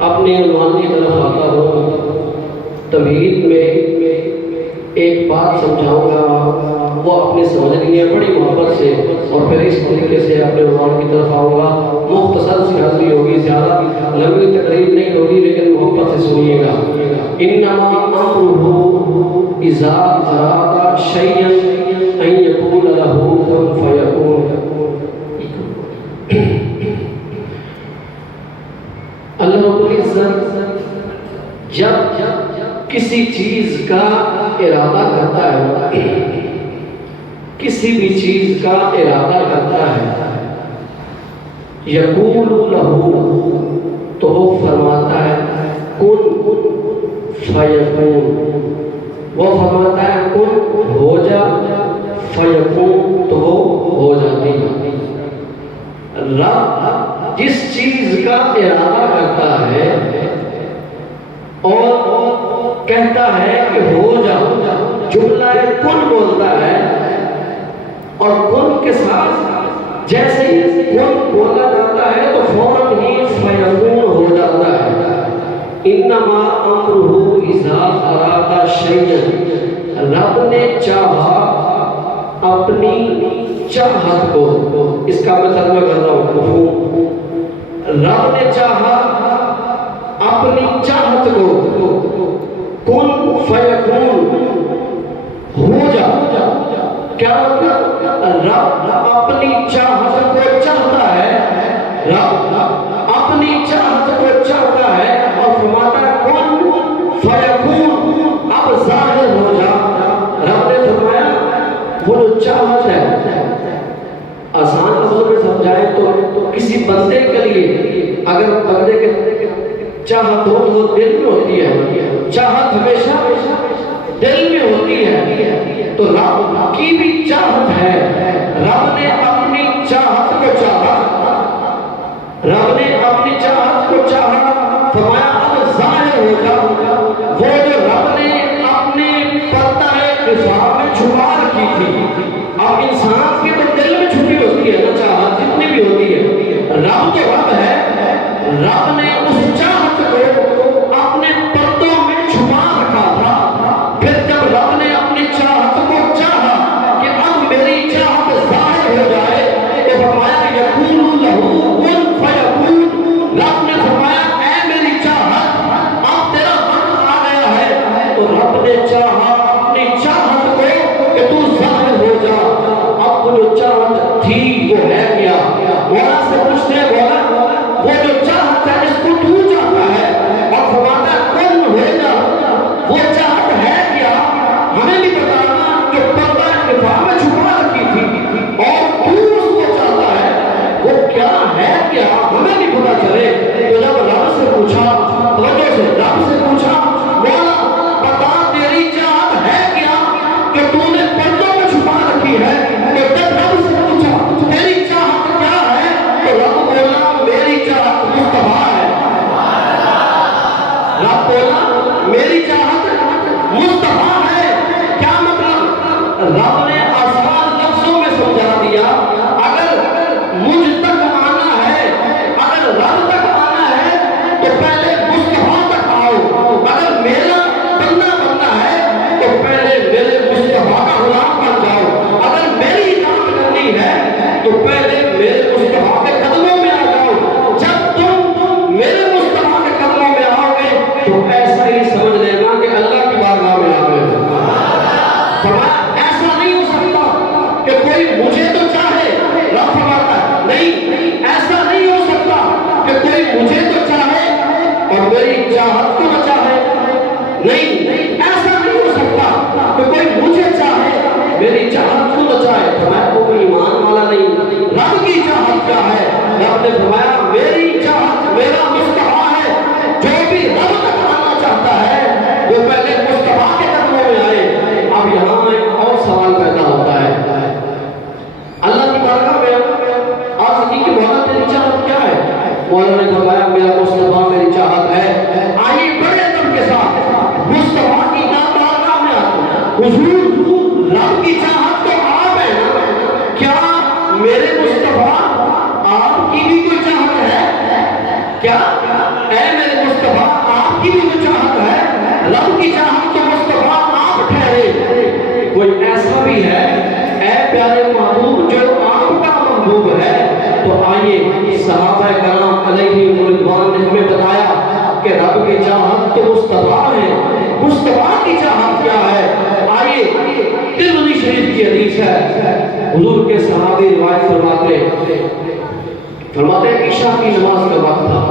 اپنے عنوان کی طرف آتا ہوں۔ تمہید میں ایک بات سمجھاؤں گا، وہ اپنی سمجھنی ہے بڑی محبت سے، اور پھر اس طریقے سے اپنے عنوان کی طرف آؤں گا۔ مختصر سی حاضری ہوگی، زیادہ لمبی تقریر نہیں ہوگی، لیکن محبت سے سنیے گا۔ انما امرہ اذا اراد شیئا ان یقول لہ کن فیکون۔ اللہ رب العزت جب کسی چیز کا ارادہ کرتا ہے، کسی بھی چیز کا ارادہ کرتا ہے، یقول لہ تو وہ فرماتا ہے کن فیکون، وہ فرماتا ہے کن ہو جا، فیکون تو وہ ہو جاتی ہے۔ رب جس چیز کا ارادہ کرتا ہے اور کہتا ہے کہ ہو جا، جملہ کن بولتا ہے، اور کن کے ساتھ جیسے ہی کن بولا جاتا ہے تو فوراً ہی فیکون ہو جاتا ہے۔ انما امرہ اذا اراد شیئا، رب نے چاہا اپنی چاہت کو، اس کا میں ترجمہ کر رہا ہوں مفہوم، رب نے چاہا اپنی چاہت کو کن فیکون ہو جا۔ کیا رب اپنی چاہت کو چاہتا ہے، رب اپنی چاہت کو چاہتا ہے اور فرماتا ہے کن فیکون، اب ظاہر ہو جا۔ رب نے فرمایا وہ جو چاہت ہے، آسان لفظوں میں سمجھائیں تو کسی بندے کے لیے اگر بندے کے چاہت ہو تو دل میں ہوتی ہے، چاہت ہمیشہ دل میں ہوتی ہے، تو رب کی بھی چاہت ہے۔ رب نے اپنی چاہت کو چاہا، رب نے اپنی چاہت کو چاہا، فرمایا اب ظاہر ہو جا۔ وہ جو رب نے اپنے پردہ خفا میں چھپا رکھی تھی، اب انسان کے تو دل میں چھپی ہوتی ہے نا چاہت، جتنی بھی ہوتی ہے، رب تو رب ہے، رب نے اس چاہت کو اپنے پردوں میں چھپا رکھا تھا۔ پھر جب رب نے اپنی چاہت کو چاہا کہ اب میری چاہت ظاہر ہو جائے تو فرمایا یقول لہ کن فیکون، رب نے فرمایا اے میری چاہت اب تیرا وقت آ گیا ہے، تو رب نے چاہا اپنی چاہت کو کہ تو ظاہر ہو جا۔ اب وہ جو چاہت تھی وہ ہے کیا؟ مولا سے پوچھتے ہیں مولا وہ جو چاہت ہے اس کو تو چاہتا ہے اور فرماتا ہے کن ہو جا، وہ چاہت ہے کیا؟ ہمیں بھی بتانا جو پردہ خفا میں چھپا رکھی تھی اور تو اس کو چاہتا ہے، وہ کیا ہے کیا؟ ہمیں بھی پتا چلے۔ تو جب رب سے پوچھا، توجہ سے رب سے پوچھا مولا بتا تیری چاہت ہے کیا کہ تو نے پردوں میں چھپا رکھی ہے؟ تو جب رب سے پوچھا تیری چاہت کیا ہے تو رب بولا میری چاہت مصطفیٰ ہے۔ رب بولا میری چاہت مصطفیٰ ہے۔ کیا مطلب؟ رب نے آسان لفظوں میں سمجھا دیا اگر مجھ تک آنا ہے، اگر رب تک آنا ہے تو پہلے مصطفیٰ تک آؤ، اگر میرا بندہ بننا ہے تو پہلے میرے مصطفیٰ کا غلام بن جاؤ، اگر میری اطاعت کرنی ہے تو پہلے میرے مصطفیٰ کے قدموں میں آ جاؤ۔ جب تم میرے مصطفیٰ کے قدموں میں آؤ گے تو ایسا ہی سمجھ لینا کہ اللہ کی بارگاہ میں آ گئے۔ فرمایا ایسا نہیں ہو سکتا کہ کوئی مجھے تو چاہے، رب فرماتا ہے نہیں، ایسا نہیں ہو سکتا کہ کوئی مجھے تو چاہے اور میری چاہت کو نہ چاہے، نہیں، ایسا نہیں ہو سکتا کہ کوئی مجھے چاہے میری چاہت کو نہ چاہے۔ فرمایا وہ کوئی ایمان والا نہیں۔ رب کی چاہت کیا ہے؟ رب نے فرمایا میری چاہت میرا مصطفیٰ ہے، جو بھی رب تک آنا چاہتا ہے وہ پہلے مصطفیٰ کے قدموں میں آئے۔ اب یہاں ایک اور سوال پیدا ہوتا ہے، اللہ کی بارگاہ میں عرض کی کہ مولا تیری چاہت کیا ہے؟ مولا نے فرمایا میرا مصطفیٰ میری چاہت ہے۔ آئیے بڑے ادب کے ساتھ مصطفیٰ کی بارگاہ میں آتے ہیں۔ حضور رب کی چاہت تو آپ ہے نا، کیا میرے مصطفیٰ آپ کی بھی کوئی چاہت ہے؟ کیا اے میرے مصطفیٰ آپ کی بھی تو چاہت ہے، رب کی چاہت تو مصطفیٰ آپ ٹھہرے، کوئی ایسا بھی ہے اے پیارے محبوب جو آپ کا محبوب ہے؟ تو آئیے صحابہ کرام علیہ رضوان نے ہمیں بتایا کہ رب کی چاہت تو مصطفیٰ ہے، مصطفیٰ کی چاہت کیا ہے؟ آئیے ترمذی شریف کی حدیث ہے، حضور کے صحابی روایت فرماتے ہیں عشاء کی نماز کا وقت تھا،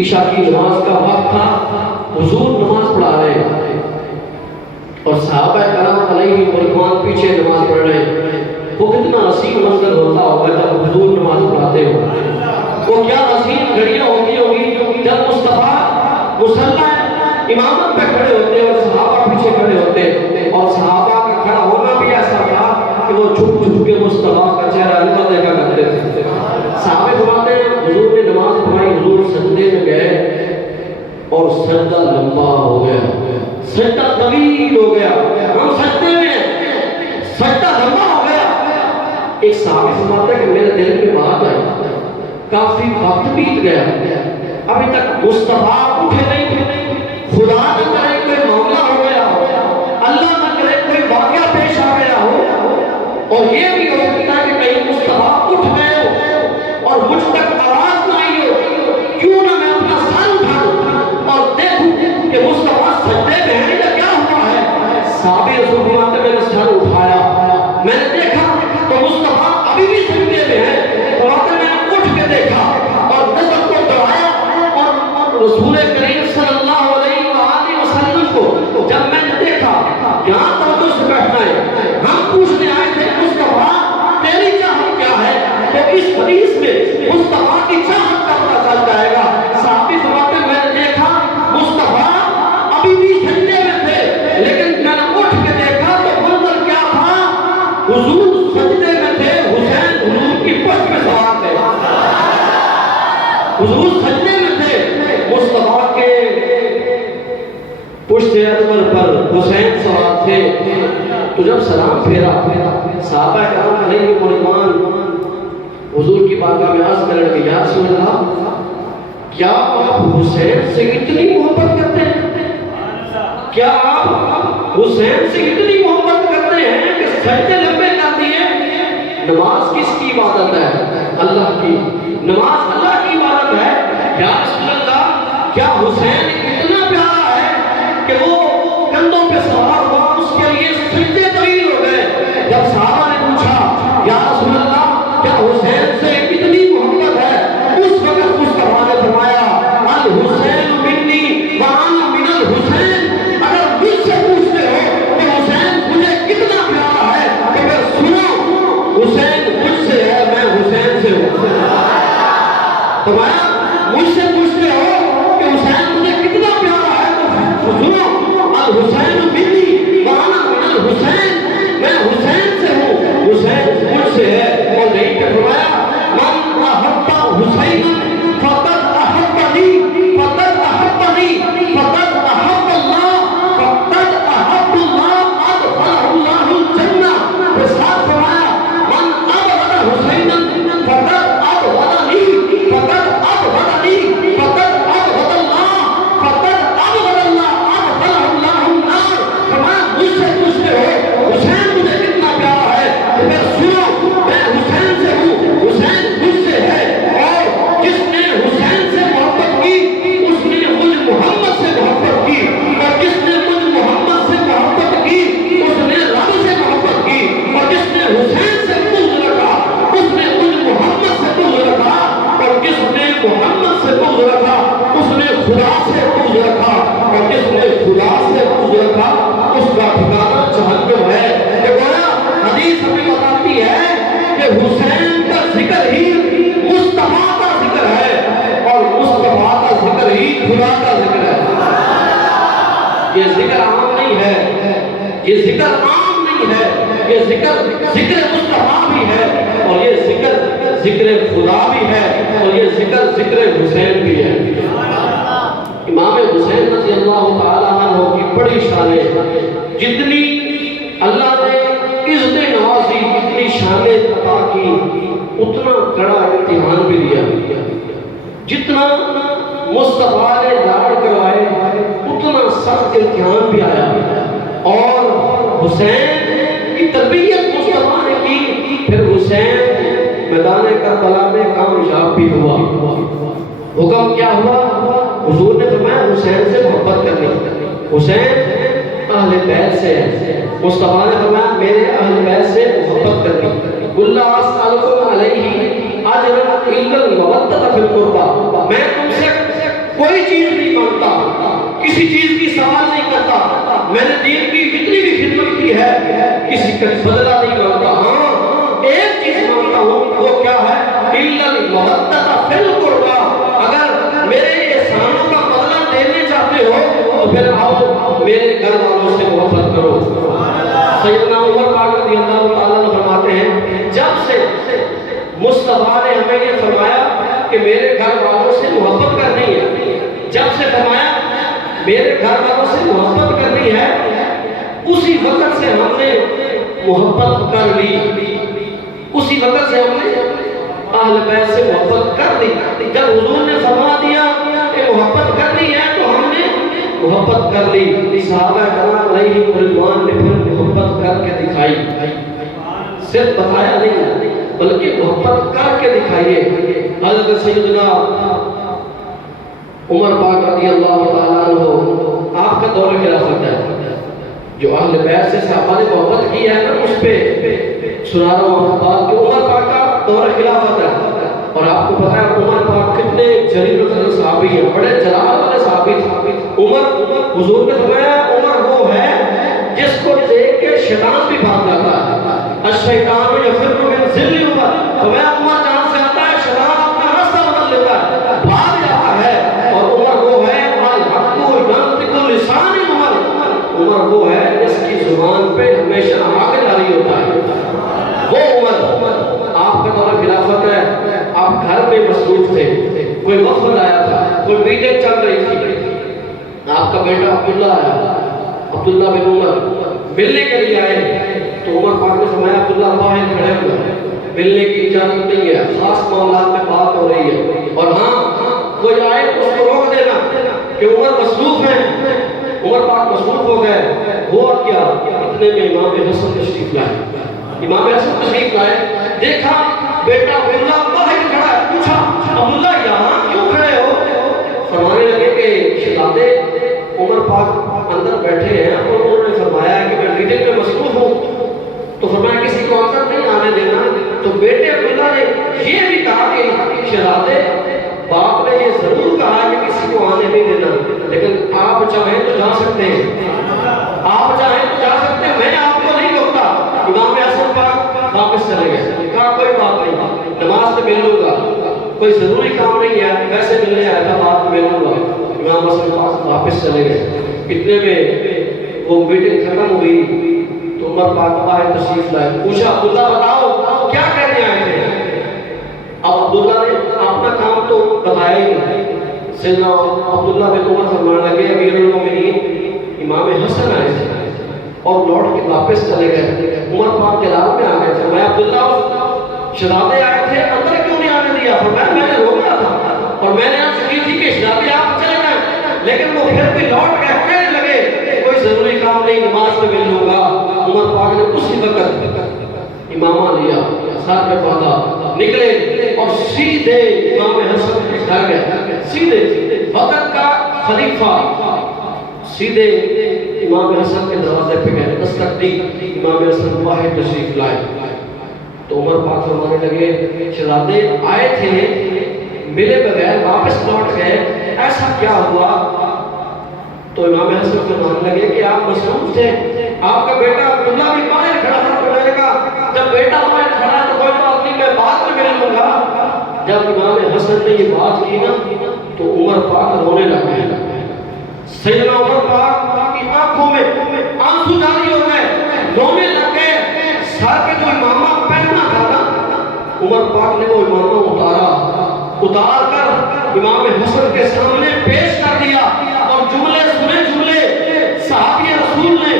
عشاء کی نماز کا وقت تھا، حضور نماز پڑھا رہے ہیں اور صحابہ کرام علیہ رضوان پیچھے نماز پڑھ رہے ہیں۔ وہ کتنا حسین منظر ہوتا ہوگا جب حضور نماز پڑھاتے ہو، وہ کیا حسین گھڑیاں ہوتی ہوگی جب مصطفیٰ مصلی امامت پہ کھڑے ہوتے اور صحابہ پیچھے کھڑے ہوتے، اور صحابہ کا کھڑا ہونا بھی ایسا تھا کہ وہ چھپ چھپ کے مصطفیٰ کا چہرہ نہ دیکھا کرتے تھے۔ صحابہ فرماتے ہیں حضور نے نماز پڑھائی، حضور سجدے میں گئے اور سجدہ لمبا ہو گیا، سجدہ طویل ہو گیا، ہم سجدے میں سجدہ لمبا ہو گیا۔ ایک صحابی فرماتا ہے کہ میرے دل میں بات آئی، کافی وقت بیت گیا، ابھی تک مصطفیٰ اٹھے نہیں تھے، خدا نہ کرے کوئی معاملہ ہو گیا ہو، اللہ نہ کرے کوئی واقعہ پیش آ گیا ہو، اور یہ بھی ہو سکتا ہے کہ کہیں مصطفیٰ اٹھ گئے ہو اور مجھ تک آواز نہ آئی ہو، کیوں نہ میں اپنا سر اٹھاؤں اور دیکھوں کہ مصطفیٰ سجدے میں ہے یا کیا ہوا ہے۔ صحابی رسول فرماتے میں نے سر اٹھایا، میں نے دیکھا تو مصطفیٰ ابھی بھی سجدے میں ہے، فرماتے میں نے اٹھ کے دیکھا اور نظر کو دوڑایا اور رسول کریم صلی اللہ علیہ وآلہ وسلم کو جب میں نے دیکھا، یہاں توجہ سے بیٹھنا ہے، ہم پوچھنے آئے تھے مصطفیٰ تیری چاہت کیا ہے؟ تو اس حدیث میں مصطفیٰ کی چاہت کا پتہ چل جائے گا۔ صحابی فرماتے میں نے دیکھا مصطفیٰ ابھی بھی سجدے میں تھے، لیکن میں نے اٹھ کے دیکھا تو منظر کیا تھا؟ حضور سجدے میں تھے، حسین حضور کی پشت میں سوار تھے، حضور سجدے میں تھے، مصطفیٰ کے پشت انور پر حسین سوار تھے۔ تو جب سلام پھیرا، صحابہ کرام علیہ رضوان حضور کی بارگاہ میں عرض کرنے لگے، یا رسول اللہ کیا آپ حسین سے اتنی محبت کرتے ہیں؟ کیا آپ حسین سے اتنی محبت کرتے ہیں کہ سجدے لمبے کر دیے؟ نماز کس کی عبادت ہے؟ اللہ کی، نماز اللہ کی عبادت ہے۔ یا رسول اللہ کیا حسین اتنا پیارا ہے کہ وہ کندھوں پہ سوار ہوا، اس کے لیے سجدے طویل ہو گئے؟ جب صحابہ نے پوچھا یا رسول اللہ کیا حسین سے اتنی محبت ہے، اس وقت مصطفیٰ نے فرمایا الحسین منی وانا من الحسین، اگر مجھ سے پوچھتے ہو کہ حسین مجھے کتنا پیارا ہے تو پھر سنو، حسین مجھ سے ہے، میں حسین سے ہوں۔ فرمایا مجھ سے پوچھتے ہو کہ حسین مجھے کتنا پیارا ہے تو سنو، الحسین منی وانا من الحسین، میں حسین سے ہوں، حسین مجھ سے ہے۔ اور نہیں کہ فرمایا من احب حسین فقد احبنی، فقد احبنی، فقد احب اللہ، فقد احب اللہ، ادخلہ اللہ الجنہ۔ پھر ساتھ فرمایا من ابغض حسینا فقد ابغضنی، فقد ابغضنی، فقد ابغض اللہ، فقد ابغض اللہ، ادخلہ اللہ النار۔ فرمایا مجھ سے پوچھتے ہو حسین مجھے کتنا پیارا ہے تو پھر سنو، میں حسین سے ہوں، حسین مجھ سے ہے، اور جس نے حسین سے محبت کی اس نے مجھ محمد سے محبت کی، اور جس نے مجھ محمد سے محبت کی اس نے رب سے محبت کی، اور جس نے حسین سے بغض رکھا اس نے مجھ محمد سے بغض رکھا، اور جس نے محمد سے بغض رکھا اس نے خدا سے بغض رکھا، اور جس نے خدا سے بغض رکھا اس کا ٹھکانہ جہنم ہے۔ کہ گویا حدیث ہمیں بتاتی ہے کہ حسین کا ذکر ہی مصطفیٰ کا ذکر ہے، اور مصطفیٰ کا ذکر ہی خدا کا ذکر ہے۔ یہ ذکر عام نہیں ہے، یہ ذکر عام نہیں ہے، یہ ذکر مصطفیٰ بھی ہے، اور یہ ذکر خدا بھی ہے، اور یہ ذکر حسین بھی ہے۔ امام حسین رضی اللہ تعالیٰ عنہ کی بڑی شانیں، جتنی اللہ نے عزت نوازی، جتنی شانیں عطا کی، اتنا کڑا امتحان بھی دیا۔ جتنا مصطفیٰ نے لاڈ کروائے اتنا سخت امتحان بھی آیا، اور حسین کی تربیت مصطفیٰ نے کی، پھر حسین میدان کربلا میں کامیاب بھی ہوا۔ حکم کیا ہوا؟ حضور نے فرمایا حسین سے محبت کرنی، حسین اہل بیت سے ہے، مصطفیٰ نے فرمایا میرے اہل بیت سے محبت کرنی۔ قل لا اسألکم علیہ اجرا الا المودۃ فی القربى، میں تم سے کوئی چیز نہیں مانگتا، کسی چیز کی سوال نہیں کرتا، میں نے دین کی جتنی بھی خدمت کی ہے کسی کا بدلہ نہیں مانگتا، ہاں ایک چیز مانگتا ہوں، وہ کیا ہے؟ الا المودۃ فی القربى، اگر میرے احسانوں کا بدلہ دینے چاہتے ہو تو پھر آؤ میرے گھر والوں سے محبت کرو۔ سیدنا عمر پاک رضی اللہ تعالیٰ عنہ فرماتے ہیں جب سے مصطفیٰ نے ہمیں یہ فرمایا کہ میرے گھر والوں سے محبت کرنی ہے، جب سے فرمایا میرے گھر والوں سے محبت کرنی ہے، اسی وقت سے ہم نے محبت کر لی، اسی وقت سے ہم نے اہل بیت سے محبت کر دی۔ جب حضور نے فرما دیا کہ محبت کرنی ہے تو ہم نے محبت کر لی۔ صحابہ کرام علیہ رضوان نے پھر محبت کر کے دکھائی، صرف بتایا نہیں بلکہ محبت کر کے دکھائیے۔ حضرت سیدنا عمر پاک رضی اللہ تعالیٰ عنہ آپ کا دور خلافت ہے، جو اہل بیت سے صحابہ نے محبت کی ہے نا، اس پہ سنا رہا ہوں بات کہ عمر پاک کا دور خلافت ہے، اور آپ کو پتا ہے عمر پاک کتنے جلیل القدر صحابی ہیں، بڑے جلال والے صحابی تھے۔ عمر حضور نے فرمایا عمر وہ ہے جس کو دیکھ کے شیطان بھی بھاگ جاتا ہے، الشیطان یفر من ذل عمر، فرمایا عمر جہاں سے آتا ہے شیطان اپنا راستہ بدل لیتا ہے، بھاگ جاتا ہے، اور عمر وہ ہے الحق ینطق لسان عمر، عمر وہ ہے جس کی زبان پہ ہمیشہ حق جاری ہوتا ہے، وہ عمر۔ آپ کا دور خلافت ہے، آپ گھر میں مصروف تھے، کوئی وفد آیا تھا، کوئی میٹنگ چل رہی تھی، آپ کا بیٹا عبداللہ آیا، عبداللہ بن عمر ملنے کے لیے آئے، تو عمر پاک نے فرمایا عبداللہ باہر کھڑے ہوئے، ملنے کی اجازت نہیں ہے، خاص معاملات میں بات ہو رہی ہے، اور ہاں کوئی آئے تو اس کو روک دینا کہ عمر مصروف ہیں۔ عمر پاک مصروف ہو گئے، ہوا کیا؟ اتنے میں امام حسن تشریف لائے، امام حسن تشریف لائے، دیکھا بیٹا عبداللہ باہر کھڑا ہے، پوچھا عبداللہ یہاں کیوں کھڑے ہو؟ فرمانے لگے کہ شہزادے عمر پاک اندر بیٹھے ہیں اور انہوں نے فرمایا کہ میں میٹنگ میں مصروف ہوں، تو فرمایا کسی کو اندر نہیں آنے دینا۔ تو بیٹے عبداللہ نے یہ بھی کہا کہ شہزادے باپ نے یہ ضرور کہا کہ کسی کو آنے نہیں دینا، لیکن آپ چاہیں تو جا سکتے ہیں، آپ چاہیں تو جا سکتے ہیں، میں آپ کو نہیں روکتا۔ امام حسن پاک واپس چلے گئے، کہا کوئی بات نہیں، نماز میں مل لوں گا، کوئی ضروری کام نہیں ہے، ویسے ملنے آیا تھا، بات میں مل لوں گا۔ امام حسن پاک واپس چلے گئے، اتنے میں وہ میٹنگ ختم ہوئی تو عمر پاک باہر تشریف لائے، پوچھا عبداللہ بتاؤ کیا کہنے آئے تھے؟ اب عبداللہ نے اپنا کام تو بتایا ہی نہیں۔ سیدنا عبداللہ بن عمر فرمانے لگے امیر المومنین امام حسن آئے تھے اور لوٹ کے واپس چلے گئے۔ عمر پاک جلال میں آ گئے تھے، میں عبداللہ شہزادے آئے تھے اندر کیوں نہیں آنے دیا؟ فرمایا میں نے روکا تھا اور میں نے عرض کی تھی کہ شہزادے آپ چلے جائیں، لیکن وہ پھر بھی لوٹ گئے، کہنے لگے کوئی ضروری کام نہیں، نماز میں مل لوں گا۔ عمر پاک نے اسی وقت امامہ لیا، ساتھ میں باندھا، نکلے اور سیدھے امام حسن کے گھر گئے، سیدھے وقت کا خلیفہ سیدھے امام حسن کے دروازے پہ گئے، دستک دی، امام حسن باہر تشریف لائے تو عمر پاک فرمانے لگے شہزادے آئے تھے ملے بغیر واپس لوٹ گئے، ایسا کیا ہوا؟ تو امام حسن فرمانے لگے کہ آپ مصروف تھے، آپ کا بیٹا عبداللہ بھی باہر کھڑا تھا، تو میں نے کہا جب بیٹا باہر کھڑا ہے تو کوئی بات نہیں، میں بعد میں مل لوں گا۔ جب امام حسن نے یہ بات کی نا تو عمر پاک رونے لگے، سیدنا عمر پاک کی آنکھوں میں آنسو جاری ہو گئے، رونے لگ گئے۔ سر پہ جو امامہ پہننا تھا نا، عمر پاک نے وہ امامہ اتار کر امام حسن کے سامنے پیش کر دیا، اور جملے سنے، جملے صحابی رسول نے،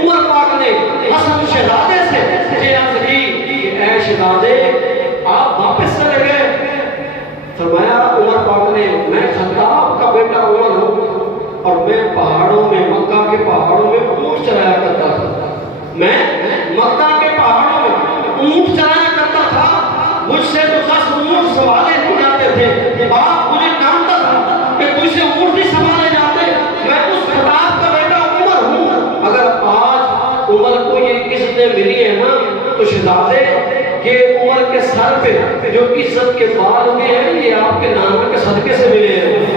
عمر پاک نے حسن شہزادے سے یہ عرض کی کہ اے شہزادے آپ واپس چلے گئے؟ فرمایا عمر پاک نے عزتیں ملی ہیں نا تو شہزادے کہ عمر کے سر پہ جو عزت کے بال ہوئے ہیں یہ آپ کے نانا کے صدقے سے ملے ہیں.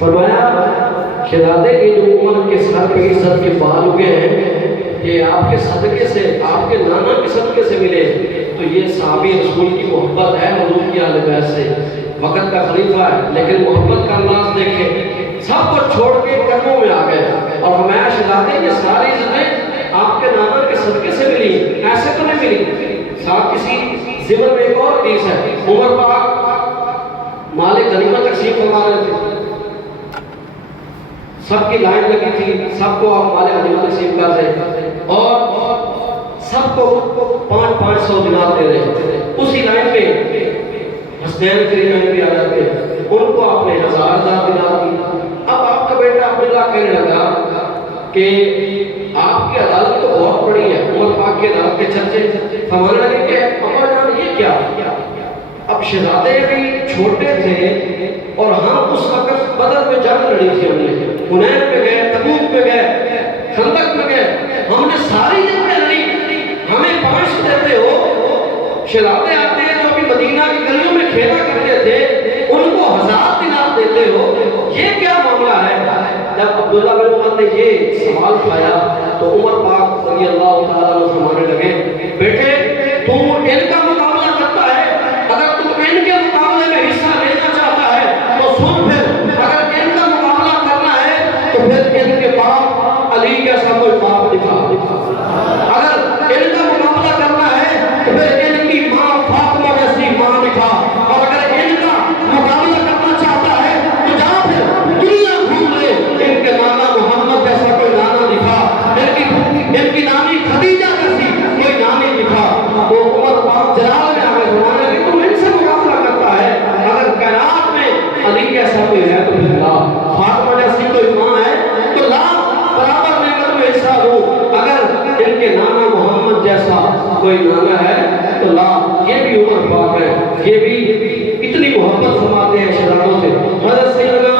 فرمایا شہزادے کی جو عمر کے سر پہ عزت کے بال ہوئے ہیں یہ آپ کے صدقے سے آپ کے نانا کے صدقے سے ملے. تو یہ صحابی رسول کی محبت ہے حضور کی آل بیت سے. وقت کا خلیفہ ہے لیکن محبت کا انداز دیکھیں, سب کو چھوڑ کے قدموں میں آ گئے اور فرمایا شہزادے یہ ساری عزتیں آپ کے نانا کے صدقے سے ملی, ایسے تو نہیں ملی. ساتھ کسی ضمن میں ایک اور حدیث ہے, عمر پاک مال غنیمت تقسیم فرما رہے تھے, سب کی لائن لگی تھی, سب کو آپ مال غنیمت تقسیم کر رہے اور سب کو 500 دینار دے رہے. اسی لائن پہ حسنین کی لائن بھی آ جاتے ہیں, ان کو آپ نے 1000 دینار دی. اب آپ کا بیٹا عبداللہ کہنے لگا کہ آپ کی عدالت تو بہت بڑی ہے, عمر پاک کی عدالت کے چرچے فرمانے لگے کہ ابا جان یہ کیا. اب شہزادے بھی چھوٹے تھے اور ہم اس وقت بدر میں جنگ لڑی تھی, ہم نے حنین پہ گئے, تبوک پہ گئے, خندق پہ گئے, ہم نے ساری جنگیں لڑی, ہمیں 500 دیتے ہو. شہزادے آتے ہیں جو ابھی مدینہ کی گلیوں میں کھیلا کرتے تھے ان کو 1000 دینار دیتے ہو, یہ کیا معاملہ ہے. جب عبداللہ بن عمر نے یہ سوال اٹھایا تو عمر پاک رضی اللہ تعالیٰ عنہ فرمانے لگے بیٹے تو ان کا مقابلہ کرتا ہے, اگر تم ان کے مقابلے میں حصہ لینا چاہتا ہے تو سن پھر, اگر ان کا مقابلہ کرنا ہے تو پھر ان کے باپ علی جیسا کوئی باپ دکھا, اگر ان کا مقابلہ کرنا ہے تو پھر ان کی ماں فاطمہ جیسی ماں دکھا, اور اگر ان کا مقابلہ کرنا چاہتا ہے تو جا پھر دنیا گھوم لے, ان کے نانا محمد جیسا کوئی نانا دکھا, ان کی نانی خدیجہ جیسی کوئی نانی دکھا. تو عمر پاک جلال میں آگے بڑھانے لگے تو ان سے مقابلہ کرتا ہے, اگر کائنات میں علی جیسا کوئی ہے تو پھر لا, فاطمہ جیسی کوئی ماں ہے تو لا, برابر نعمت میں حصہ دو, اگر ان کے نانا محمد جیسا کوئی نانا ہے تو لا. یہ بھی عمر پاک ہے, یہ بھی اتنی محبت فرماتے ہیں شہزادوں سے. حضرت سیدنا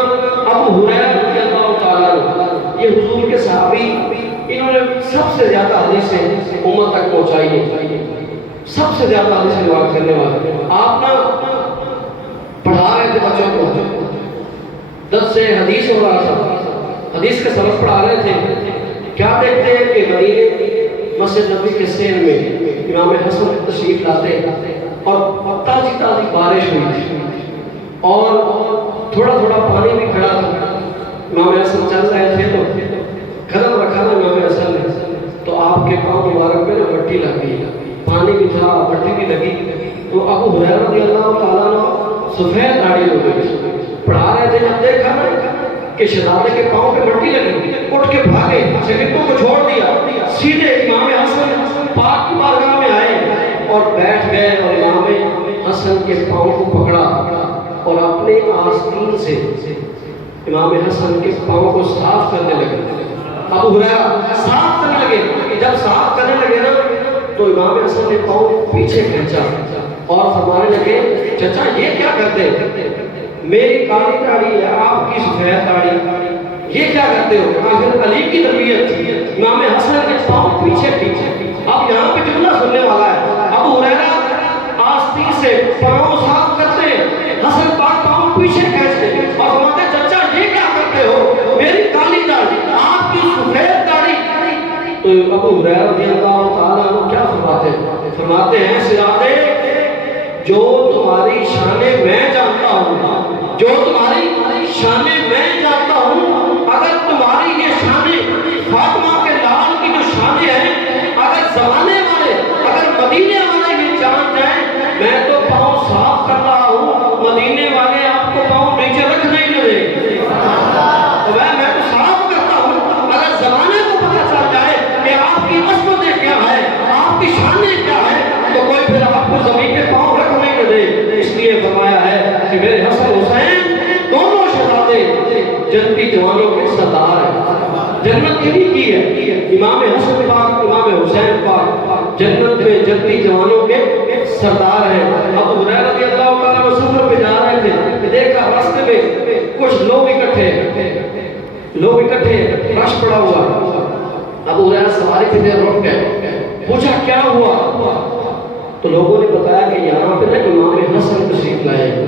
ابو ہریرہ رضی اللہ تعالیٰ عنہ, یہ حضور کے صحابی, انہوں نے سب سے زیادہ حدیثیں امت تک پہنچائی ہے, سب سے زیادہ حدیثیں روایت کرنے والے. آپ نا پڑھا رہے تھے بچوں کو, 10 سے حدیث ہو رہا تھا, حدیث کے سبق پڑھا رہے تھے. کیا دیکھتے ہیں کہ مدینے مسجد نبی کے سین میں امام حسن تشریف لاتے اور تازی تازی بارش ہوئی تھی اور تھوڑا تھوڑا پانی بھی کھڑا تھا. امام حسن چل رہے تھے تو قدم رکھا تھا امام حسن نے, تو آپ کے پاؤں مبارک میں مٹی لگ گئی, پانی بھی تھا, مٹی بھی لگی. تو ابو ہریرہ رضی اللہ تعالیٰ عنہ سفید داڑھی ہو گئی, پڑھا رہے تھے, جب دیکھا کہ شہزادے کے پاؤں پہ مٹی لگی, اٹھ کے بھاگے, شاگردوں کو چھوڑ دیا, سیدھے امام حسن پاک کی بارگاہ میں آئے اور بیٹھ گئے اور امام حسن کے پاؤں کو پکڑا اور اپنے آستین سے امام حسن کے پاؤں کو صاف کرنے لگے. ابو ہریرہ صاف کرنے لگے, جب صاف کرنے لگے نا تو امام حسن نے پاؤں پیچھے کھینچا اور فرمانے لگے چچا یہ کیا کرتے, میری کالی داڑھی ہے, آپ کی سفید داڑھی, یہ کیا کرتے ہو. آخر علی کی تربیت تھی, امام حسن کے پاؤں پیچھے پیچھے. اب یہاں پہ جملہ سننے والا ہے, ابو ہریرہ آستین سے پاؤں صاف کرتے, حسن پاک پاؤں پیچھے کھینچتے اور فرماتے چچا یہ کیا کرتے ہو, میری کالی داڑھی, آپ کی سفید داڑھی. تو ابو ہریرہ رضی اللہ تعالیٰ عنہ کیا فرماتے ہیں شہزادے جو تمہاری شان میں جانتا ہوں, جو تمہاری شان میں جانتا ہوں, اگر تمہاری یہ شان فاطمہ کے لال کی جو شانیں ہیں, اگر زمانے والے, اگر مدینے والے یہ جان جائیں, میں تو پاؤں صاف کر رہا ہوں, مدینے والے آپ کو پاؤں نیچے رکھنے ہی نہ دیں. میں تو صاف کرتا ہوں, اگر زمانے کو پتہ چل جائے کہ آپ کی عظمتیں کیا ہے, آپ کی شانیں کیا ہے, تو کوئی پھر آپ کو زمین پہ پاؤں رکھنے ہی نہ دے. اس لیے فرمایا ہے کہ میرے حسن حسین دونوں شہزادے جنت امام حسن پاک امام حسین پاک جنت میں جنتی جوانوں کے سردار ہیں۔ ابو ہریرہ رضی اللہ تعالیٰ عنہ سفر پہ جا رہے تھے، دیکھا راستے میں کچھ لوگ اکٹھے رش پڑا ہوا۔ ابو ہریرہ سواری پہ دیر رک گئے، پوچھا کیا ہوا؟ تو لوگوں نے بتایا کہ یہاں پہ نا امام حسن تشریف لائے ہیں۔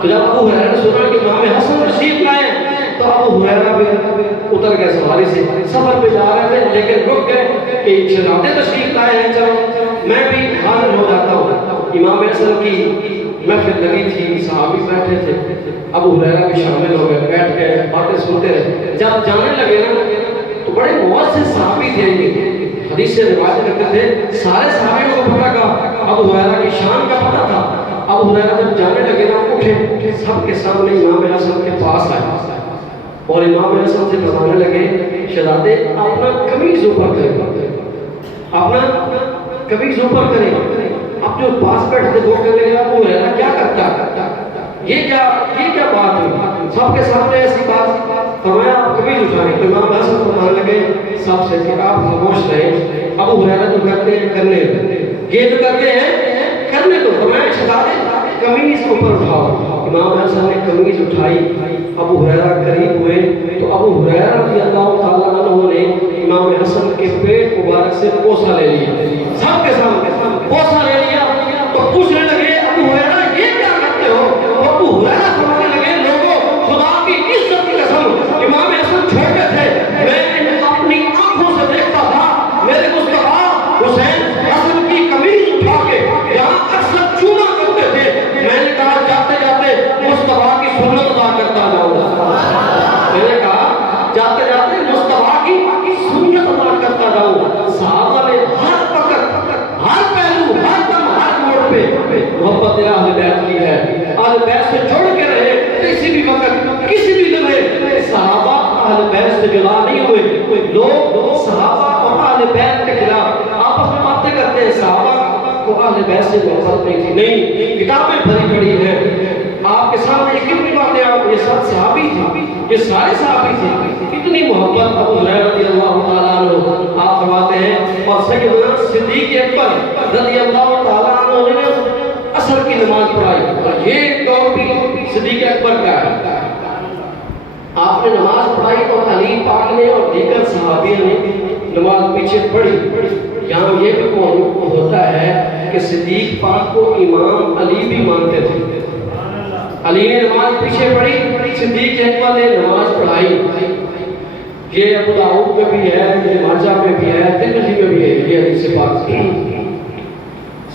تو جب ابو ہریرہ نے سنا کہ امام حسن تشریف لائے تو ابو ہریرہ بھی اتر گئے سواری سے، سفر پہ جا رہے تھے لیکن رک گئے کہ شہزادے تشریف لائے ہیں، چلو میں بھی حاضر ہو جاتا ہوں۔ امام حسن کی محفل لگی تھی، صحابی بیٹھے تھے، ابو ہریرہ بھی شامل ہو گئے، بیٹھ گئے باتیں سنتے رہے۔ جب جانے لگے نا تو بڑے معزز صحابی تھے، حدیث سے روایت کرتے تھے، سارے صحابیوں کو پتہ تھا، ابو ہریرہ کی شان کا پتہ تھا۔ ابو ہریرہ جب جانے لگے نا اٹھے، سب کے سامنے امام حسن کے پاس آئے اور امام حسن سے فرمانے لگے شہزادے اپنا قمیض اوپر کریں، اپنا قمیض اوپر کریں۔ اب جو پاس بیٹھتے وہ کہنے لگا ابو ہریرہ کیا کرتا ہے، یہ کیا بات ہے، سب کے سامنے ایسی بات؟ فرمایا آپ قمیض اٹھائیں۔ تو امام حسن فرمانے لگے سب سے کہ آپ خاموش رہیں، ابو ہریرہ جو کرتے ہیں کرنے دو، یہ جو کرتے ہیں کرنے دو۔ فرمایا شہزادے قمیض اوپر اٹھاؤ۔ امام حسن نے قمیض اٹھائی، ابو ہریرہ قریب ہوئے تو ابو ہریرہ رضی اللہ تعالیٰ عنہ نے امام حسن کے پیٹ مبارک سے بوسہ لے لیا، سب کے سامنے بوسہ لے لیا تو پوچھنے لگے ابو ہریرہ یہ کیا کرتے ہو؟ ابو ہریرہ فرمانے لگے لوگوں خدا کی عزت کی قسم امام حسن چھوٹے تھے، میں اپنی آنکھوں سے دیکھتا تھا میرے مصطفیٰ حسین حسن کی قمیض اٹھا کے یہاں اکثر چوما کرتے تھے۔ میں نے کہا جاتے جاتے مصطفیٰ کی سنت ادا کرتا جاؤں گا، میں نے کہا جاتے جاتے مصطفیٰ کی سنت ادا کرتا جاؤں۔ صحابہ نے ہر وقت ہر پہلو ہر دم ہر موڑ پہ محبت اہل بیت کی ہے، اہل بیت سے جڑ کے رہے، کسی بھی وقت کسی بھی لمحے صحابہ اہل بیت سے جدا نہیں ہوئے۔ لوگ صحابہ اور اہل بیت کے خلاف آپس میں باتیں کرتے ہیں، صحابہ کو اہل بیت سے محبت نہیں تھی، نہیں کتابیں بھری پڑی ہیں آپ کے سامنے کتنی باتیں، آپ یہ سب صحابی تھے، یہ سارے صحابی تھے، کتنی محبت ابو ہریرہ رضی اللہ تعالیٰ عنہ آپ فرماتے ہیں۔ اور سیدنا صدیق اکبر رضی اللہ تعالیٰ عنہ نے عصر کی نماز پڑھائی اور یہ دور بھی صدیق اکبر کا ہے، آپ نے نماز پڑھائی اور علی پاک نے اور دیگر صحابیوں نے نماز پیچھے پڑھی۔ یہاں یہ بھی ہوتا ہے کہ صدیق پاک کو امام علی بھی مانتے تھے، علی نے نماز پیچھے پڑھی، صدیق اکبر نے نماز پڑھائی۔ یہ ابو داؤد میں بھی ہے، یہ ماجہ میں بھی ہے، ترمذی میں بھی ہے یہ حدیث پاک۔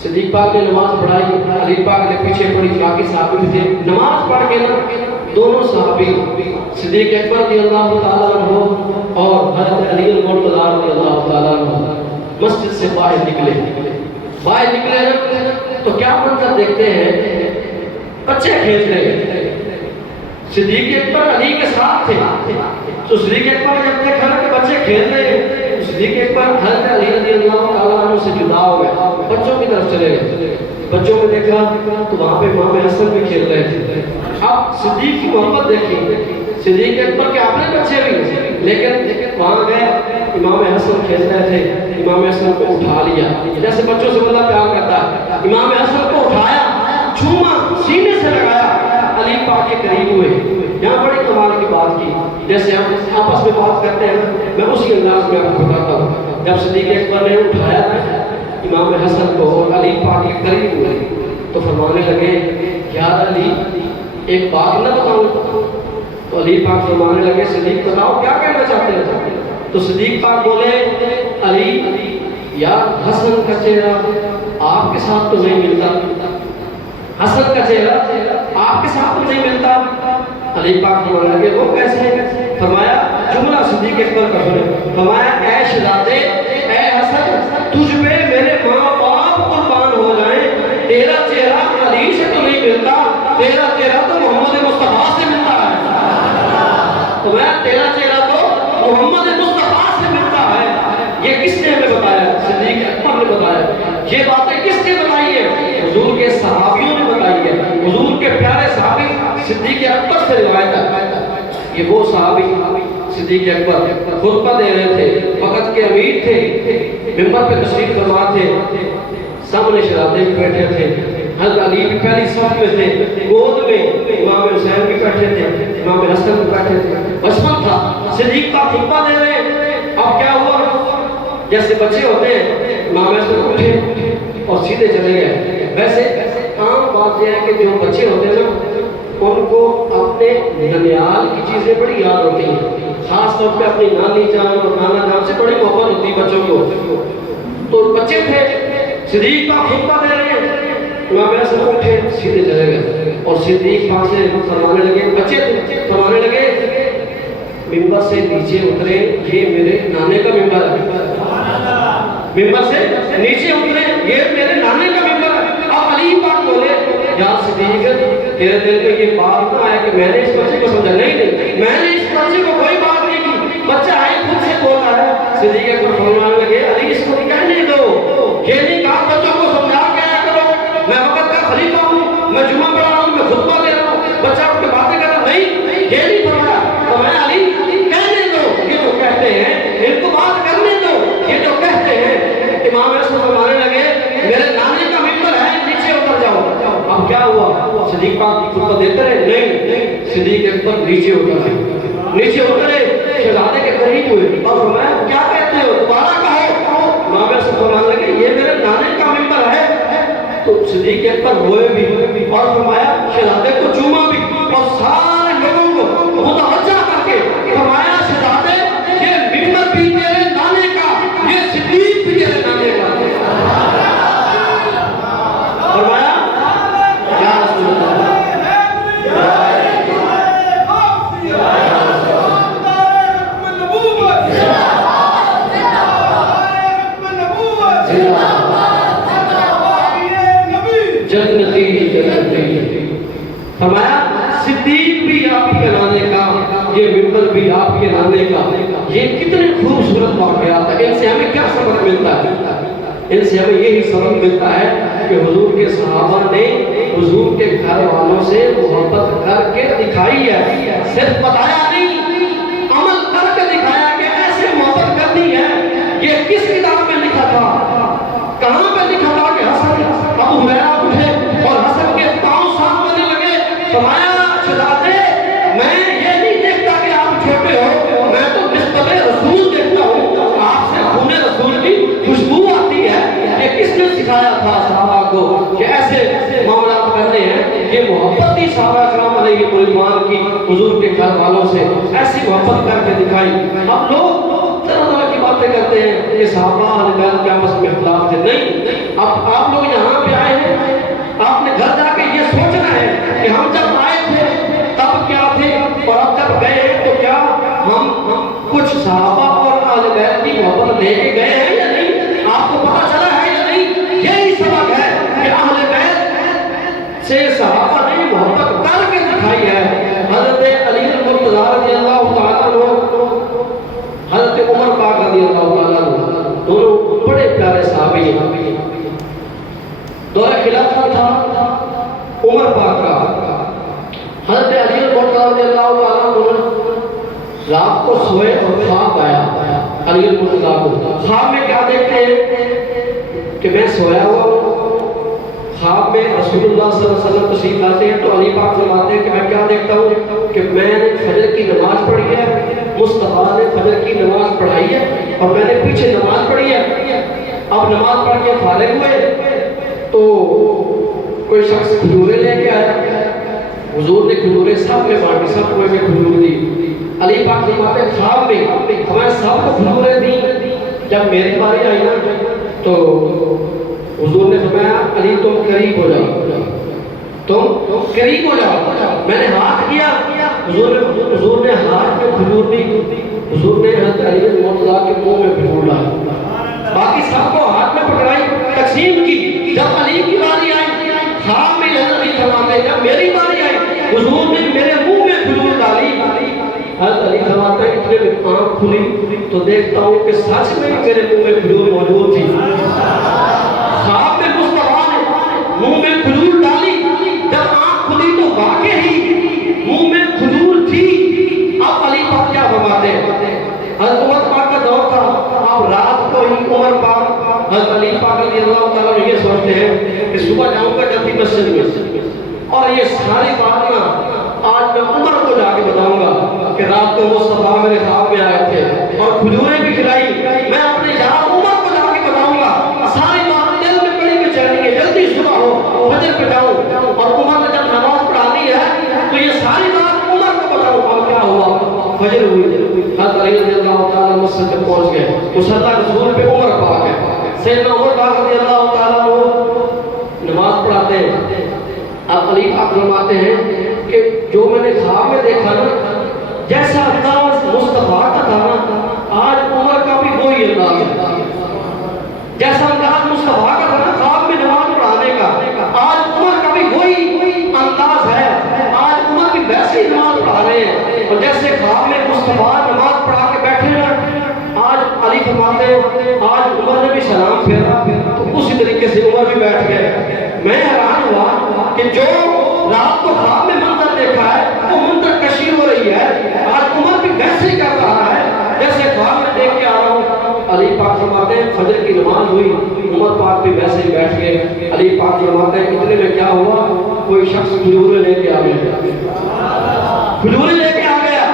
صدیق پاک نے نماز پڑھائی، علی پاک نے پیچھے پڑھی، باقی صحابی بھی تھے۔ نماز پڑھ کے نا دونوں صحابی صدیق اکبر رضی اللہ تعالیٰ عنہ اور حضرت علی المرتضیٰ رضی اللہ تعالیٰ عنہ مسجد سے باہر نکلے نا تو کیا منظر دیکھتے ہیں، بچے کھیل رہے ہیں، صدیق اکبر علی کے ساتھ تھے، تو صدیق اکبر جب دیکھا نا کہ بچے کھیل رہے ہیں، صدیق اکبر حضرت علی رضی اللہ تعالیٰ عنہ سے جدا ہو گئے، بچوں کی طرف چلے گئے، بچوں میں دیکھا تو وہاں پہ امام حسن بھی کھیل رہے تھے۔ اب صدیق کی محبت دیکھیں، صدیق اکبر کے اپنے بچے بھی لیکن وہاں گئے، امام حسن کھیل رہے تھے، امام حسن کو اٹھا لیا، جیسے بچوں سے بڑا پیار کرتا ہے، امام حسن کو اٹھایا، چھوما، سینے سے لگایا، علی پاک کے قریب ہوئے۔ یہاں بڑی کمال کی بات کی، جیسے ہم آپس میں بات کرتے ہیں، میں اسی انداز میں آپ کو بتاتا ہوں۔ جب صدیق اکبر نے اٹھایا امام حسن کو اور علی پاک کے قریب ہوئے تو فرمانے لگے یار علی ایک بات نہ بتاؤں؟ تو علی پاک فرمانے لگے صدیق بتاؤ کیا کہنا چاہتے ہیں؟ تو صدیق پاک بولے علی یار حسن کا چہرہ آپ کے ساتھ تو نہیں ملتا، حسن کا چہرہ آپ کے ساتھ تو نہیں ملتا۔ علی پاک فرمانے لگے وہ کیسے؟ فرمایا جملہ صدیق اکبر کا سنے، فرمایا اے شہزادے اے حسن تجھ پہ میرے ماں باپ قربان ہو جائیں، تیرا چہرہ علی سے تو نہیں ملتا، تیرا چہرہ تو محمد مصطفیٰ سے ملتا ہے۔ تو میں تیرا چہرہ تو محمد مصطفیٰ سے ملتا ہے۔ یہ کس نے ہمیں بتایا؟ صدیق اکبر نے بتایا۔ یہ باتیں کس نے بتائی ہے؟ حضور کے صحابیوں نے بتائی ہے، حضور کے پیارے صحابی صدیق اکبر سے روایت ہے۔ یہ وہ صحابی صدیق اکبر خطبہ دے رہے تھے، وقت کے امیر تھے، منبر پہ تشریف فرما تھے، سامنے شہزادے بھی بیٹھے تھے، حضرت علی بھی پہلی صف میں تھے، گود میں امام حسین بھی بیٹھے تھے، امام حسن بھی بیٹھے تھے، بچپن تھا، صدیق کا خطبہ دے رہے ہیں۔ اب کیا ہوا، جیسے بچے ہوتے ہیں، امام حسن اٹھے اور سیدھے چلے گئے۔ ویسے عام بات یہ ہے کہ جو بچے ہوتے ہیں نا، ان کو اپنے ننیال کی چیزیں بڑی یاد ہوتی ہیں، خاص طور پہ اپنی نانی جان اور نانا جان سے بڑی محبت ہوتی ہے بچوں کو۔ تو بچے تھے، صدیق کا خطبہ دے رہے ہیں، امام حسن اٹھے سیدھے چلے گئے اور صدیق پاک سے فرمانے لگے، بچے فرمانے لگے، منبر سے نیچے اترے، یہ میرے نانے کا منبر ہے، منبر سے نیچے اترے، یہ میرے نانے کا منبر ہے۔ اب علی پاک بولے، یا صدیق تیرے دل میں یہ بات نہ آیا کہ میں نے اس بچے کو سمجھا، نہیں میں نے اس بچے کو کوئی بات نہیں کی، بچہ آئے خود سے بولا ہے۔ صدیق اکبر فرمانے لگے، علی اس کو کہنے دو، یہ نہیں کہا بچوں کو سمجھا کے آیا کرو، میں وقت کا خلیفہ ہوں، میں جمعہ پڑھا ہوں، میں خطبہ دے رہا ہوں، بچہ اٹھ کے باتیں کر رہا، نہیں یہ نہیں فرمایا، فرمایا علی کہنے دو، یہ جو کہتے ہیں ان کو بات کرنے دو، یہ جو کہتے ہیں۔ امام حسن فرمانے لگے، میرے نانے کا ممبر ہے، نیچے اتر جاؤ۔ اب کیا ہوا، صدیق پاک خطبہ دیتے رہے، نہیں صدیق اکبر نیچے اترے، نیچے اترے، شہزادے کے قریب ہوئے اور فرمایا کیا کہتے ہو، دوبارہ کہو۔ امام حسن فرمانے لگے، یہ میرے نانے کا ممبر ہے۔ تو صدیق اکبر ہوئے بھی اور فرمایا شہزادے کو چوما بھی اور سارے لوگوں کو متوجہ کر کے فرمایا، شہزادے یہ ممبر بھی تیرے نانے کا، یہ صدیق بھی تیرے نانے کا۔ فرمایا یا رسول اللہ، فرمایا صدیق بھی آپ کے نانے کا، یہ منبر بھی آپ کے نانے کا۔ یہ کتنے خوبصورت واقعات ہیں، ان سے ہمیں کیا سبق ملتا ہے؟ ان سے ہمیں یہی سبق ملتا ہے کہ حضور کے صحابہ نے حضور کے گھر والوں سے محبت کر کے دکھائی ہے، صرف بتایا نہیں، عمل کر کے دکھایا کہ ایسے محبت کرنی ہے۔ یہ کس کتاب میں لکھا تھا، کہاں پہ لکھا تھا کہ حسن ابو ہریرہ اٹھے اور حسن کے پاؤں صاف ہونے لگے، فرمایا شہزادے میں یہ نہیں دیکھتا کہ آپ چھوٹے ہو، میں تو نسبت رسول دیکھتا ہوں، آپ سے خون رسول کی خوشبو آتی ہے۔ یہ کس نے سکھایا تھا صحابہ کو کہ ایسے معاملات کرنے ہیں؟ یہ محبت ہی صحابہ کرام علیہ الرضوان کی حضور کے گھر والوں سے ایسی محبت کر کے دکھائی۔ اب لوگ طرح طرح کی باتیں کرتے ہیں کہ صحابہ اہل بیت کے آپس میں اختلاف تھے، نہیں۔ اب آپ لوگ یہاں پہ آئے ہیں، آپ نے گھر جا کے یہ سوچنا ہے کہ ہم جب آئے تھے تب کیا تھے اور اب جب گئے ہیں تو کیا ہم کچھ صحابہ اور اہل بیت کی محبت لے کے گئے ہیں یا نہیں؟ آپ کو پتہ چلا ہے یا نہیں؟ یہی سبق ہے کہ اہل بیت سے صحابہ نے محبت کر کے دکھائی ہے۔ حضرت علی المرتضیٰ رضی اللہ تعالیٰ عنہ، حضرت عمر پاک رضی اللہ تعالیٰ عنہ، دونوں بڑے پیارے صحابی ہیں۔ دور خلافت تھا عمر پاک کا، حضرت علی المرتضیٰ رضی اللہ تعالیٰ عنہ رات کو سوئے اور خواب آیا علی المرتضیٰ کو۔ خواب میں کیا دیکھتے ہیں کہ میں سویا ہوا ہوں، خواب میں رسول اللہ صلی اللہ علیہ وسلم تشریف لاتے ہیں تو علی پاک فرماتے ہیں کہ میں کیا دیکھتا ہوں کہ میں نے فجر کی نماز پڑھی ہے، مصطفیٰ نے فجر کی نماز پڑھائی ہے اور میں نے پیچھے نماز پڑھی ہے۔ اب نماز پڑھ کے فارغ ہوئے تو کوئی شخص کھجوریں لے کے آیا، حضور نے کھجوریں سب میں بانٹی، سب کو ایک کھجور دی۔ علی پاک فرماتے ہیں خواب میں ہمیں سب کو کھجوریں دی، جب میری باری آئی نا تو حضور نے فرمایا علی تم قریب ہو جاؤ، تم قریب ہو جاؤ۔ میں نے ہاتھ کیا، حضور نے ہاتھ میں کھجور دی، حضور نے حضرت علی المرتضیٰ کے منہ میں کھجور ڈالی، باقی سب کو ہاتھ میں پکڑائی، تقسیم کی۔ جب علی کی باری آئی، خواب میں حضرت علی فرماتے ہیں جب میری باری آئی حضور نے میرے منہ میں کھجور ڈالی۔ حضرت علی فرماتے ہیں اتنے میں آنکھ کھلی تو دیکھتا ہوں کہ سچ میں میرے منہ میں کھجور موجود تھی۔ خواب میں مصطفیٰ نے منہ میں کھجور ڈالی، جب آنکھ کھلی تو واقعی منہ میں کھجور تھی۔ اب علی پاک کیا فرماتے ہیں، حضرت عمر پاک کا دور تھا، اب رات کو عمر پاک حضرت علی پاک رضی اللہ تعالیٰ عنہ یہ سوچتے ہیں کہ صبح جاؤں گا جب بھی مسجد میں، اور یہ ساری بات نا آج میں عمر کو جا کے بتاؤں گا کہ رات کو مصطفیٰ میرے خواب میں آئے تھے اور کھجوریں بھی کھلائی، میں اپنے یار عمر کو جا کے بتاؤں گا، ساری بات دل میں بڑی بے چینی ہے، جلدی صبح ہو فجر پہ جاؤں، اور عمر نے جب نماز پڑھانی ہے تو یہ ساری بات عمر کو بتاؤں۔ اب کیا ہوا؟ فجر ہوئی، حضرت علی رضی اللہ تعالیٰ مسجد تک پہنچ گئے، مصلی رسول پہ عمر پاک ہے، سیدنا عمر پاک رضی اللہ تعالیٰ وہ نماز پڑھاتے ہیں۔ اب علی پاک فرماتے ہیں کہ جو میں نے خواب میں دیکھا نا، جیسا انداز مصطفیٰ کا تھا نا، آج عمر کا بھی وہی انداز ہے، جیسا انداز مصطفیٰ کا تھا نا خواب میں نماز پڑھانے کا، آج عمر کا بھی وہی انداز ہے، آج عمر بھی ویسے ہی نماز پڑھا رہے ہیں، اور جیسے خواب میں مصطفیٰ نماز پڑھا کے بیٹھے نا، آج علی فرماتے ہیں آج عمر نے بھی سلام پھیرا تو اسی طریقے سے عمر بھی بیٹھ گئے۔ میں حیران ہوا کہ جو رات کو خواب میں منظر دیکھا ہے وہ منظر کشی ہو رہی ہے، آج عمر بھی ویسے ہی کر رہا ہے جیسے خواب میں دیکھ کے آ رہا ہوں۔ علی پاک فرماتے ہیں فجر کی نماز ہوئی، عمر پاک بھی ویسے ہی بیٹھ گئے۔ علی پاک فرماتے ہیں اتنے میں کیا ہوا، کوئی شخص کھجوریں لے کے آ گیا، کھجوریں لے کے آ گیا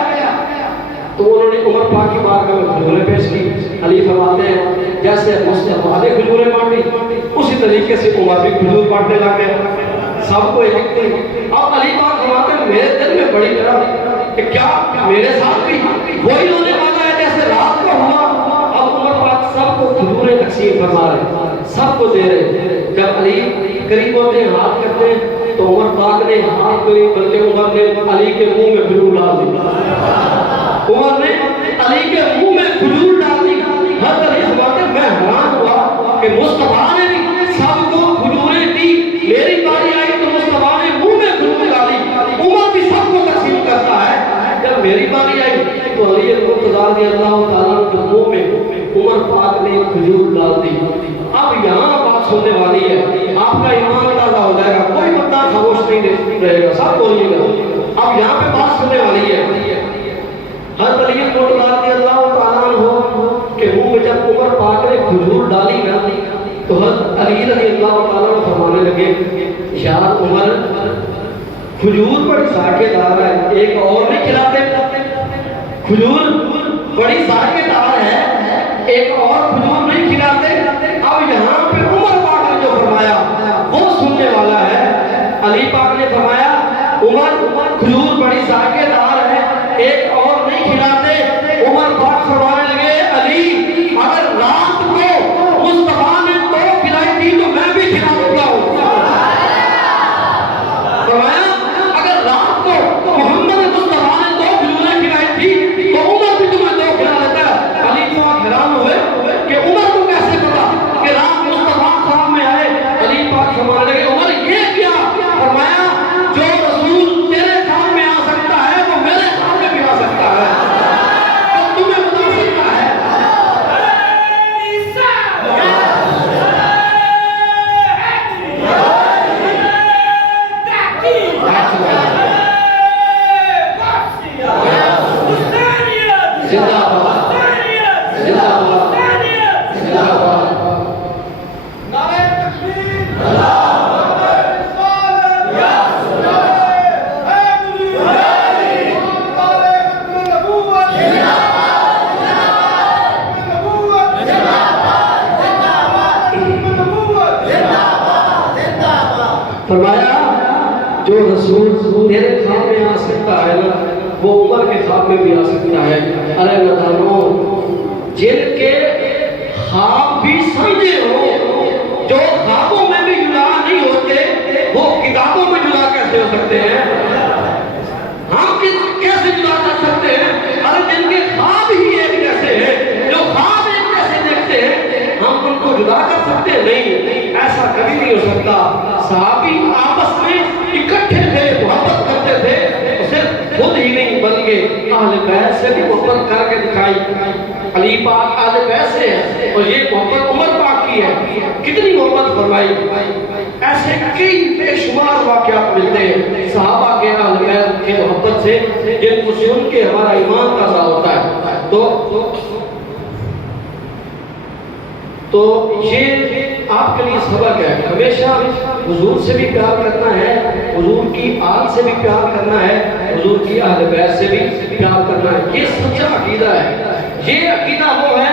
تو انہوں نے عمر پاک کی بارگاہ میں کھجوریں پیش کی۔ علی فرماتے ہیں جیسے مصطفیٰ نے کھجوریں بانٹی اسی طریقے سے عمر بھی کھجور بانٹنے لگ گئے، سب کو ایک تھی۔ اب علی پاک فرماتے ہیں میرے دل میں بڑی طرح کہ کیا میرے ساتھ بھی وہی ہونے والا ہے جیسے رات کو ہوا۔ اب عمر پاک سب کو کھجوریں تقسیم فرما رہے، سب کو دے رہے۔ جب علی قریب ہوتے ہیں ہاتھ کرتے ہیں تو عمر پاک نے ہاتھ کو نہیں بلکہ عمر نے علی کے منہ میں کھجور ڈال دی، عمر نے علی کے منہ میں کھجور ڈال دی۔ حضرت علی فرماتے ہیں میں حیران ہوا کہ مصطفیٰ نے بھی سب کو کھجوریں دی، میری باری آئی تو مصطفیٰ نے منہ میں کھجور ڈالی، عمر بھی سب کو تقسیم کرتا ہے، جب میری باری آئی تو علی مرتضیٰ رضی اللہ تعالیٰ کے منہ میں عمر پاک نے کھجور ڈال دی۔ اب یہاں بات سننے والی ہے، آپ کا ایمان تازہ ہو جائے گا، کوئی بندہ خاموش نہیں رہے گا، سب بولیے گا۔ اب یہاں پہ بات سننے والی ہے، حضرت علی مرتضیٰ رضی اللہ تعالیٰ عنہ کے منہ میں جب عمر پاک نے کھجور ڈالی نا تو حضرت علی رضی اللہ تعالیٰ عنہ فرمانے لگے یا عمر کھجور بڑی ذائقے دار ہے، ایک اور نہیں کھلاتے؟ کھجور بڑی ذائقے دار ہے، ایک اور کھجور نہیں کھلاتے؟ اب یہاں پہ عمر پاک نے جو فرمایا وہ سننے والا ہے۔ علی پاک نے فرمایا عمر کھجور بڑی ذائقے دار ہے، ایک اور نہیں کھلاتے؟ عمر پاک فرمانے لگے علی اگر رات کو مصطفیٰ نے تو کھلائی تھی تو میں بھی کھلا دوں گا۔ فرمایا اگر رات کو محمد مصطفیٰ نے تو کھجوریں کھلائی تھی تو عمر بھی تمہیں دو کھلا دیتا ہے۔ علی پاک حیران ہوئے کہ عمر کو کیسے پتا کہ رات مصطفیٰ خواب میں آئے؟ علی پاک فرمانے لگے عمر یہ کیا؟ فرمایا جو رسول تیرے خواب میں آ سکتا ہے وہ میرے خواب میں بھی آ سکتا ہے، تو تمہیں بتا سکتا ہے۔ زندہ باد، زندہ باد، زندہ باد۔ نعرہ تکبیر، اللہ اکبر، رسالت، یا رسول اللہ، اے نعرہ ختم نبوت، زندہ باد، زندہ باد، زندہ باد، زندہ باد، ختم نبوت، زندہ باد، زندہ باد۔ فرمایا جو رسول تیرے خواب میں آ سکتا ہے نا وہ عمر کے خواب میں بھی آ سکتا ہے۔ ارے نادانوں، جن کے خواب بھی سمجھے ہو، جو خوابوں میں بھی جدا نہیں ہوتے، وہ کتابوں میں جدا کیسے ہو سکتے ہیں؟ ہم کیسے جدا کر سکتے ہیں؟ ارے جن کے خواب ہی ایک جیسے ہیں، جو خواب ایک جیسے دیکھتے ہیں، ہم ان کو جدا کر سکتے ہیں؟ نہیں، ایسا کبھی نہیں ہو سکتا۔ صحابی آپس میں اکٹھے تھے، محبت کرتے تھے، صرف خود ہی نہیں بلکہ اہل بیت سے بھی محبت کر کے دکھائی۔ علی پاک اہل بیت سے ہے اور یہ محبت عمر پاک کی ہے، کتنی محبت فرمائی۔ ایسے کئی بے شمار واقعات ملتے ہیں صحابہ کے اہل بیت کے محبت سے، جن کو سن کے ہمارا ایمان تازہ ہوتا ہے۔ تو تو یہ آپ کے لیے سبق ہے، ہمیشہ حضور سے بھی پیار کرنا ہے، حضور کی آل سے بھی پیار کرنا ہے، حضور کی اہل بیت سے بھی پیار کرنا ہے۔ یہ سچا عقیدہ ہے، یہ عقیدہ وہ ہے،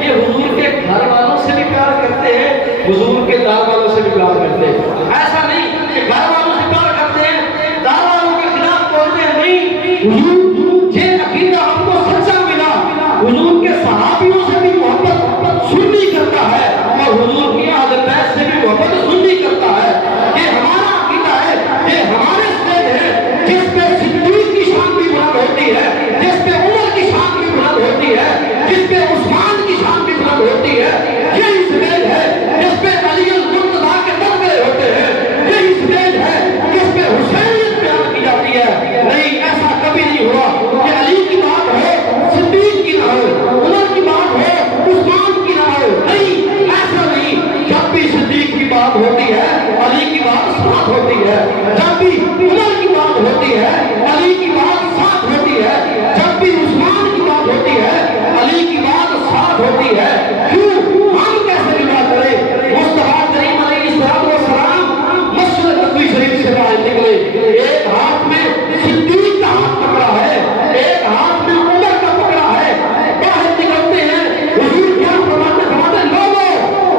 یہ حضور کے گھر والوں سے بھی پیار کرتے ہیں، حضور کے دار والوں سے بھی پیار کرتے ہیں۔ ایسا نہیں کہ گھر والوں سے پیار کرتے ہیں، دار والوں کے خلاف بولتے ہیں، نہیں، حضور یہ عقیدہ ہم کو سچا ملا، حضور کے صحابیوں سے بھی محبت سنی کرتا ہے اور حضور کی اہل بیت سے بھی محبت سنی کرتا ہے۔ یہ ہمارا عقیدہ ہے، یہ ہمارے سٹیج ہے، جس پہ صدیق کی شان بھی بلند ہوتی ہے، جس پہ عمر کی شان بھی بلند ہوتی ہے، جس پہ عثمان کی شان بھی بلند ہوتی ہے۔ یہی سٹیج ہے جس پہ علی المرتضیٰ کے تذکرے ہوتے ہیں، یہی سٹیج ہے جس پہ حسینیت بیان کی جاتی ہے۔ نہیں، ایسا کبھی نہیں ہوا کہ علی کی بات ہو صدیق کی نہ ہو، عمر کی بات ہو عثمان کی نہ ہو، نہیں، ایسا نہیں۔ جب بھی صدیق کی بات ہوتی ہے علی کی بات ساتھ ہوتی ہے، جب بھی عمر کی بات ہوتی ہے علی کی بات ساتھ ہوتی ہے، جب بھی عثمان کی بات ہوتی ہے علی کی بات ساتھ ہوتی ہے۔ کیوں ہم کیسے جدا کریں؟ مصطفیٰ کریم علیہ السلام مسجد نبوی شریف سے باہر نکلے، ایک ہاتھ میں صدیق کا ہاتھ پکڑا ہے، ایک ہاتھ میں عمر کا پکڑا ہے، باہر نکلتے ہیں، حضور کیا فرماتے لوگوں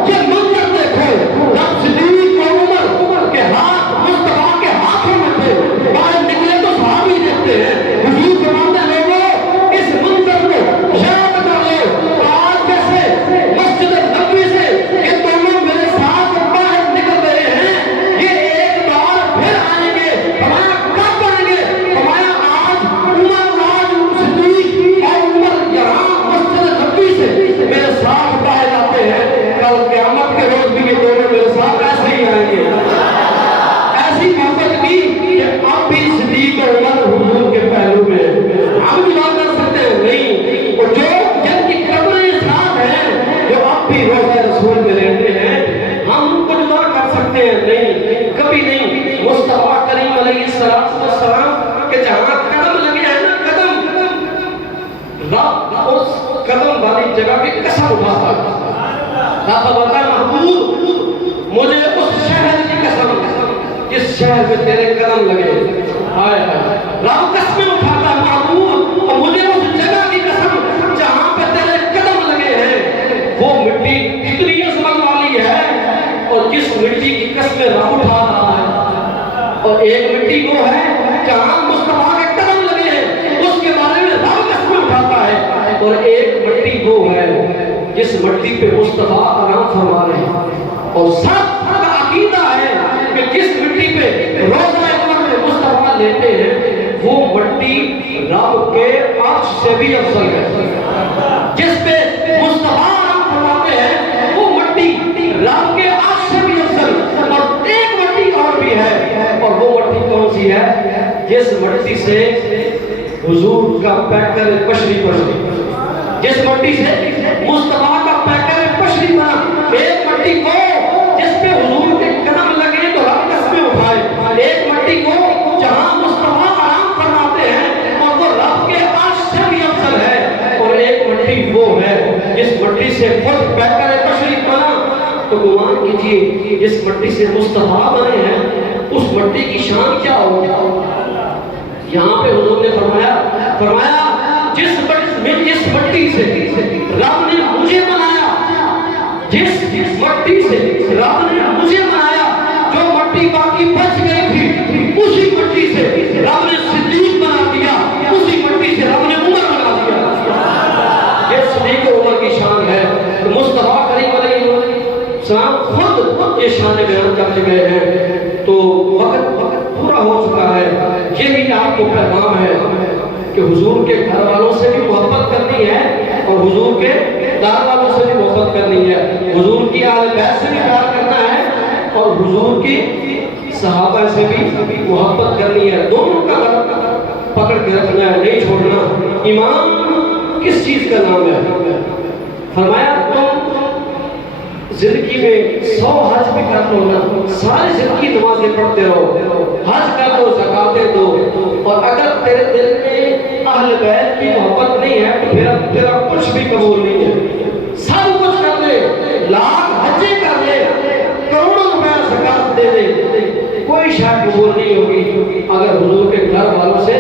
یہ منظر دیکھو، جب صدیق اور عمر کے ہاتھ مصطفیٰ کے ہاتھوں میں تھے، باہر نکلے تو صحابی دیکھتے ہیں، حضور فرماتے لوگوں اس منظر کو یاد کر لو، آج جیسے مسجد نبوی سے یہ دونوں میرے ساتھ باہر نکل رہے ہیں، یہ ایک بار پھر آئیں گے، ہمارا کب آئیں گے؟ ہمارا آج عمر، آج صدیق اور عمر یہاں مسجد نبوی سے میرے ساتھ باہر آتے ہیں، کل قیامت کے روز بھی یہ دونوں میرے ساتھ ایسے ہی آئیں گے۔ ایسی محبت کی کہ اب بھی صدیق اور عمر حضور کے پہلو میں ہم جدا کر سکتے ہیں؟ نہیں۔ اور جو جن کی قبریں ساتھ ہیں، جو اب بھی روضہ رسول میں رہتے ہیں، ہم ان کو جدا کر سکتے ہیں؟ نہیں، کبھی نہیں۔ مصطفیٰ کریم علیہ السلام کے جہاں قدم لگے ہیں نا، قدم، رب اس قدم والی جگہ کی قسم اٹھاتا ہے، رب بتا محبوب مجھے اس شہر کی قسم جس شہر میں تیرے قدم لگے، آئے رب قسمیں اٹھاتا ہے محبوب، اور مجھے اس جگہ کی قسم جہاں پہ تیرے قدم لگے ہیں، وہ مٹی کتنی عظمت والی ہے، اور جس مٹی کی قسمیں رب اٹھا رہا ہے، اور ایک مٹی وہ ہے جہاں مصطفیٰ کے قدم لگے ہیں، اس کے بارے میں رب قسمیں اٹھاتا ہے، اور ایک مٹی وہ ہے جس مٹی پہ مصطفیٰ آرام فرما رہے ہیں، اور سب کا عقیدہ ہے کہ جس مٹی پہ روضہ اکبر میں مصطفیٰ لیتے ہیں وہ مٹی رب کے عرش سے بھی افضل ہے، جس پہ مصطفیٰ آرام فرماتے ہیں وہ مٹی رب کے عرش سے بھی افضل، اور ایک مٹی اور بھی ہے، اور وہ مٹی کون سی ہے؟ جس مٹی سے حضور کا پیکر بشری بنا، جس مٹی سے مصطفیٰ کا پیکر بشری بنا، ایک مٹی کو جس پہ حضور کے قدم لگے تو رب قسمیں اٹھائے، ایک مٹی کو جہاں مصطفیٰ آرام فرماتے ہیں اور وہ رب کے عرش سے بھی افضل ہے، اور ایک مٹی وہ ہے جس مٹی سے خود پیکر بشری بنا۔ تو گمان کیجئے جس مٹی سے مصطفیٰ بنے ہیں اس مٹی کی شان کیا ہوگی؟ یہاں پہ حضور نے فرمایا جس مٹی سے رب نے مجھے بنایا، جس مٹی سے رب نے مجھے بنایا، جو مٹی باقی بچ گئی تھی اسی مٹی سے رب نے صدیق بنا دیا، اسی مٹی سے رب نے عمر بنا دیا۔ یہ صدیق و عمر کی شان ہے، مصطفیٰ کریم علیہ السلام خود یہ شان بیان کر چکے ہیں۔ تو وقت پورا ہو چکا ہے، یہ بھی آپ کو پیغام ہے کہ حضور کے گھر والوں سے بھی محبت کرنی ہے اور حضور کے دار والوں سے بھی محبت کرنی ہے، حضور کی اہل بیت سے بھی پیار کرنا ہے اور حضور کی صحابہ سے بھی محبت کرنی ہے، دونوں کا پکڑ کے رکھنا ہے، نہیں چھوڑنا۔ ایمان کس چیز کا نام ہے؟ فرمایا تم زندگی میں 100 حج بھی کر لو نا، ساری زندگی نمازیں پڑھتے رہو، حج کر دو، زکاتیں دو، اور اگر تیرے دل میں اہل بیت کی محبت نہیں ہے تو پھر تیرا کچھ بھی قبول نہیں ہے، سب کچھ کر دے، لا کوئی شاید قبول نہیں ہوگی اگر حضور کے گھر والوں سے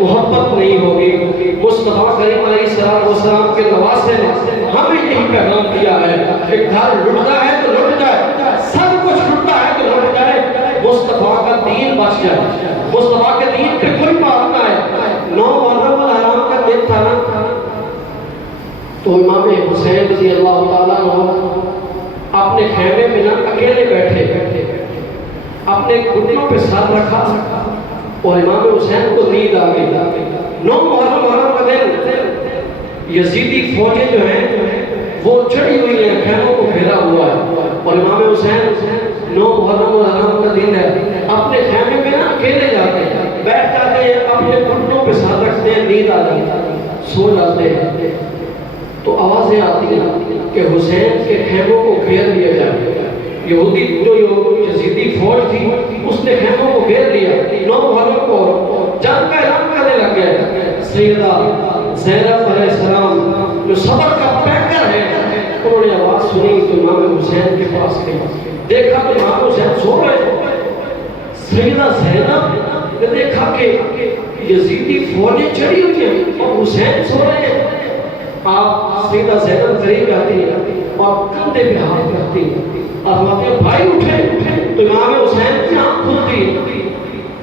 محبت نہیں ہوگی۔ مصطفیٰ کریم علیہ السلام کے نواسے نے ہمیں یہی پیغام دیا ہے کہ گھر لٹتا ہے تو لٹ جائے، سب کچھ لٹتا ہے تو لٹ جائے، مصطفیٰ کا دین بچ جائے، مصطفیٰ کے دین پہ کوئی بات نہ ہے۔ 9 محرم الحرام کا دن تھا نا، تو امام حسین رضی اللہ تعالیٰ عنہ اپنے خیمے میں نا اکیلے بیٹھے اپنے گھٹنوں پہ سر رکھا اور امام حسین کو نیند آ گئی۔ 9 محرم کا دن یزیدی فوجیں جو ہیں وہ چڑھی ہوئی ہیں، خیموں کو گھیرا ہوا ہے، اور امام حسین 9 محرم کا دن ہے، اپنے خیمے میں نا اکیلے جاتے ہیں، بیٹھ جاتے ہیں، اپنے گھٹنوں پہ سر رکھتے ہیں، نیند آ جاتی ہے، سو جاتے ہیں، تو آوازیں آتی ہیں کہ حسین کے خیموں کو گھیر لیا جائے۔ یہودی جو یزیدی فوج تھی اس نے خیموں کو گھیر لیا، 9 محرم کو جنگ کا اعلان کرنے لگ گئے۔ سیدہ زینب علیہ السلام جو صبر کا پیکر ہے، انہوں نے آواز سنی تو امام حسین کے پاس گئی، دیکھا تو امام حسین سو رہے۔ سیدہ زینب نے دیکھا کہ یزیدی فوجیں چڑھی ہوئی ہیں اور حسین سو رہے ہیں۔ آپ سیدہ زینب قریب جاتی ہیں اور کندھے پہ ہاتھ رکھتی ہیں اور فرماتی ہیں بھائی اٹھے، تو امام حسین کی آنکھ کھلتی ہے۔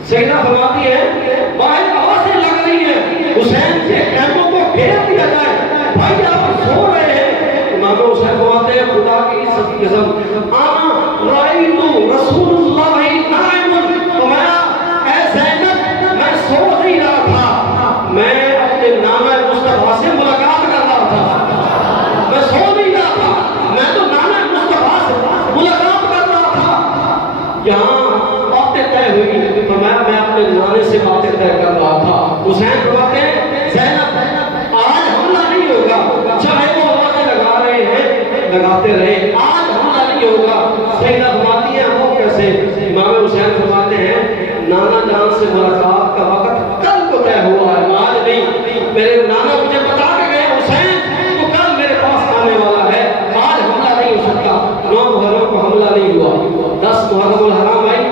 سیدہ فرماتی ہے باہر آوازیں لگ رہی ہیں، حسین کے خیموں کو گھیر دیا جائے، بھائی آپ سو رہے ہیں۔ امام حسین فرماتے ہیں خدا کی عزت کی قسم آنا رائیت رسول اللہ نائم، فرمایا اے زینب میں سو نہیں رہا تھا، میں اپنے نانا مصطفیٰ سے ملاقات کر رہا تھا، میں سو نہیں رہا تھا، میں تو نانا مصطفیٰ سے ملاقات کر رہا تھا۔ یہاں باتیں طے ہوئی، فرمایا میں اپنے نانے سے باتیں طے کر رہا تھا۔ حسین فرماتے ہیں زینب آج حملہ نہیں ہوگا، چاہے وہ آوازیں لگا رہے ہیں لگاتے رہے، آج حملہ نہیں ہوگا۔ سیدہ فرماتی ہیں وہ کیسے؟ امام حسین فرماتے ہیں نانا جان سے ملاقات کا وقت کل کو طے ہوا ہے، آج نہیں۔ میرے نانا مجھے بتا کے گئے حسین تو کل میرے پاس آنے والا ہے، آج حملہ نہیں ہو سکتا۔ 9 محرم کو حملہ نہیں ہوا، 10 محرم الحرام آئی،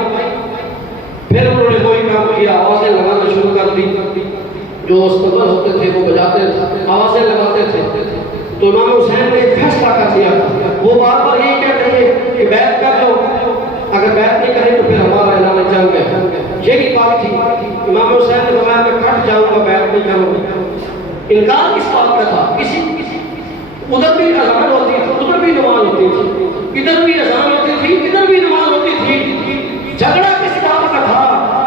پھر انہوں نے وہی کام کیا، آوازیں لگانا شروع کر دی، جو استقبال ہوتے تھے وہ بجاتے تھے، آوازیں لگاتے تھے۔ تو امام حسین نے ایک فیصلہ کر دیا، وہ بار بار یہی کہتے تھے کہ بیعت کر لو، اگر بیعت نہیں کریں تو پھر ہمارا اعلان جنگ ہے، یہی بات تھی۔ امام حسین نے فرمایا میں کٹ جاؤں گا، بیعت نہیں کروں گا۔ انکار کس بات کا تھا؟ کسی ادھر بھی اذان ہوتی تھی، ادھر بھی نماز ہوتی تھی، ادھر بھی اذان ہوتی تھی، ادھر بھی نماز ہوتی تھی، جھگڑا کس بات کا تھا؟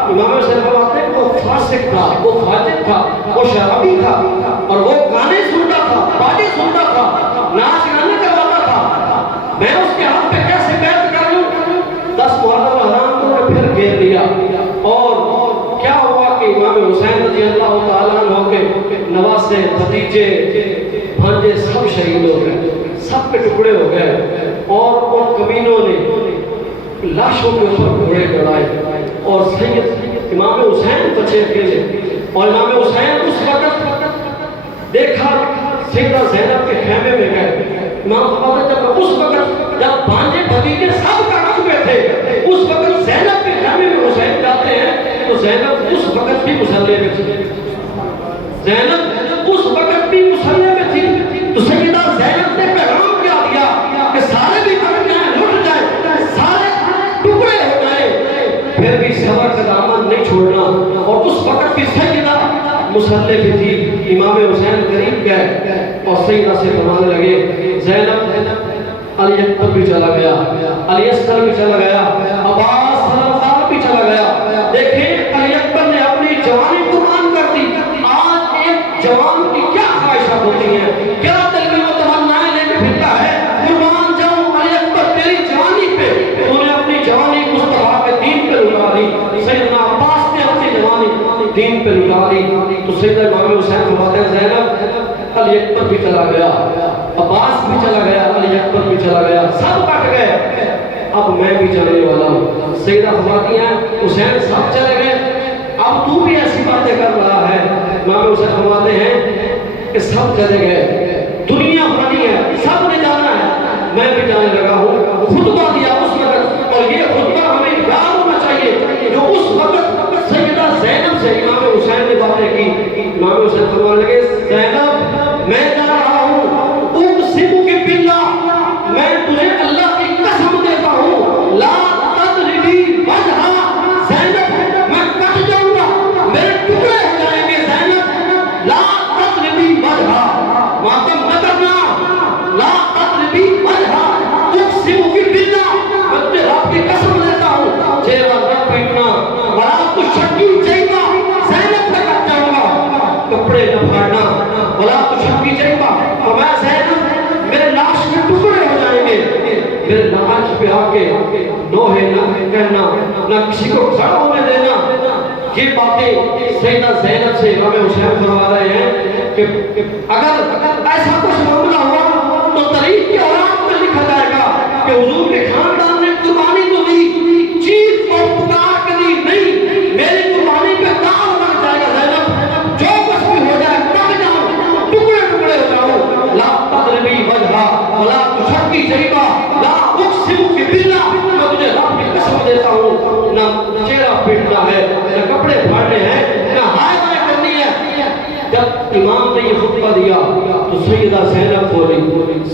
امام حسین فرماتے ہیں وہ فاسق تھا، وہ فاجر تھا، وہ شرابی تھا، اور وہ گانے سنتا تھا، باجے سنتا تھا، ناچ گانے کرواتا تھا، میں اس کے ہاتھ پہ کیسے بیعت کر لوں؟ 10 محرم الحرام کو پھر گھیر لیا، اور کیا ہوا کہ امام حسین رضی اللہ تعالیٰ عنہ کے نواسے، بھتیجے، بھانجے سب شہید ہو گئے، سب کے ٹکڑے ہو گئے، اور ان کمینوں نے لاشوں کے اوپر گھوڑے چڑھائے، اور سید امام حسین بچے اکیلے، اور امام حسین اس وقت دیکھا سیدہ زینب کے خیمے میں گئے۔ امام فرماتے ہیں جب اس وقت جب بھانجے بھتیجے سب کڑک میں تھے، اس وقت زینب کے خیمے میں حسین جاتے ہیں تو زینب اس وقت بھی مسلح میں تھی، زینب اس وقت بھی مسلح میں تھی۔ تو سیدہ زینب نے پیغام کیا دیا کہ سارے بھی کٹ جائیں، لٹ جائیں، سارے ٹکڑے ہو جائیں، پھر بھی صبر کا دامن نہیں چھوڑنا۔ اور اس وقت بھی سیدہ مسلح بھی تھی۔ امام حسین قریب گئے اور سیدہ سے فرمانے لگے زینب علی اکبر بھی چلا گیا، علی اصغر بھی چلا گیا، عباس سلام بھی چلا گیا، دیکھیں علی اکبر نے اپنی جوانی قربان کر دی۔ آج ایک جوان کی کیا خواہشات ہوتی ہیں، کیا دل میں وہ تمنائیں لے کے پھرتا ہے، قربان جاؤں علی اکبر تیری جوانی پہ، انہوں نے اپنی جوانی مصطفیٰ کے دین پہ لٹا دی، سیدنا عباس نے اپنی جوانی دین پہ لٹا دی۔ تو سیدنا امام حسین فرماتے ہیں زینب علی اکبر بھی چلا گیا، عباس بھی چلا گیا، علی اکبر بھی چلا گیا، سب کٹ گئے، اب میں بھی چلنے والا ہوں۔ سیدہ فرماتی ہیں حسین سب چلے گئے، اب تو بھی ایسی باتیں کر رہا ہے۔ امام حسین فرماتے ہیں کہ سب چلے گئے، دنیا فانی ہے، سب نے جانا ہے، میں بھی جانے لگا ہوں۔ خطبہ دیا اس وقت، اور یہ خطبہ ہمیں یاد ہونا چاہیے پھر ناچ پہ آ کے نوحے نہ کہنا، نہ کسی کو کھڑا ہونے دینا، یہ باتیں سیدہ زینب سے امام حسین فرما رہے ہیں کہ اگر ایسا کچھ معاملہ ہوا تو تاریخ کی اوراق میں لکھا جائے گا کہ حضور کے خاندان نے قربانی تو دی، چیز اور پکار کے دی نہیں، میری قربانی پہ داغ لگ جائے گا زینب، جو کچھ بھی ہو جائے کٹ جاؤں، ٹکڑے ٹکڑے ہو جاؤں، لا تضربی وجہا ولا تشقی جیبا لا اقسم باللہ، میں تجھے رب کی قسم دیتا ہوں، نہ چہرہ پیٹنا ہے، نہ کپڑے پھاڑنے ہیں، نہ ہائے بائے کرنی ہے۔ جب امام نے یہ خطبہ دیا تو سیدہ زینب بولی،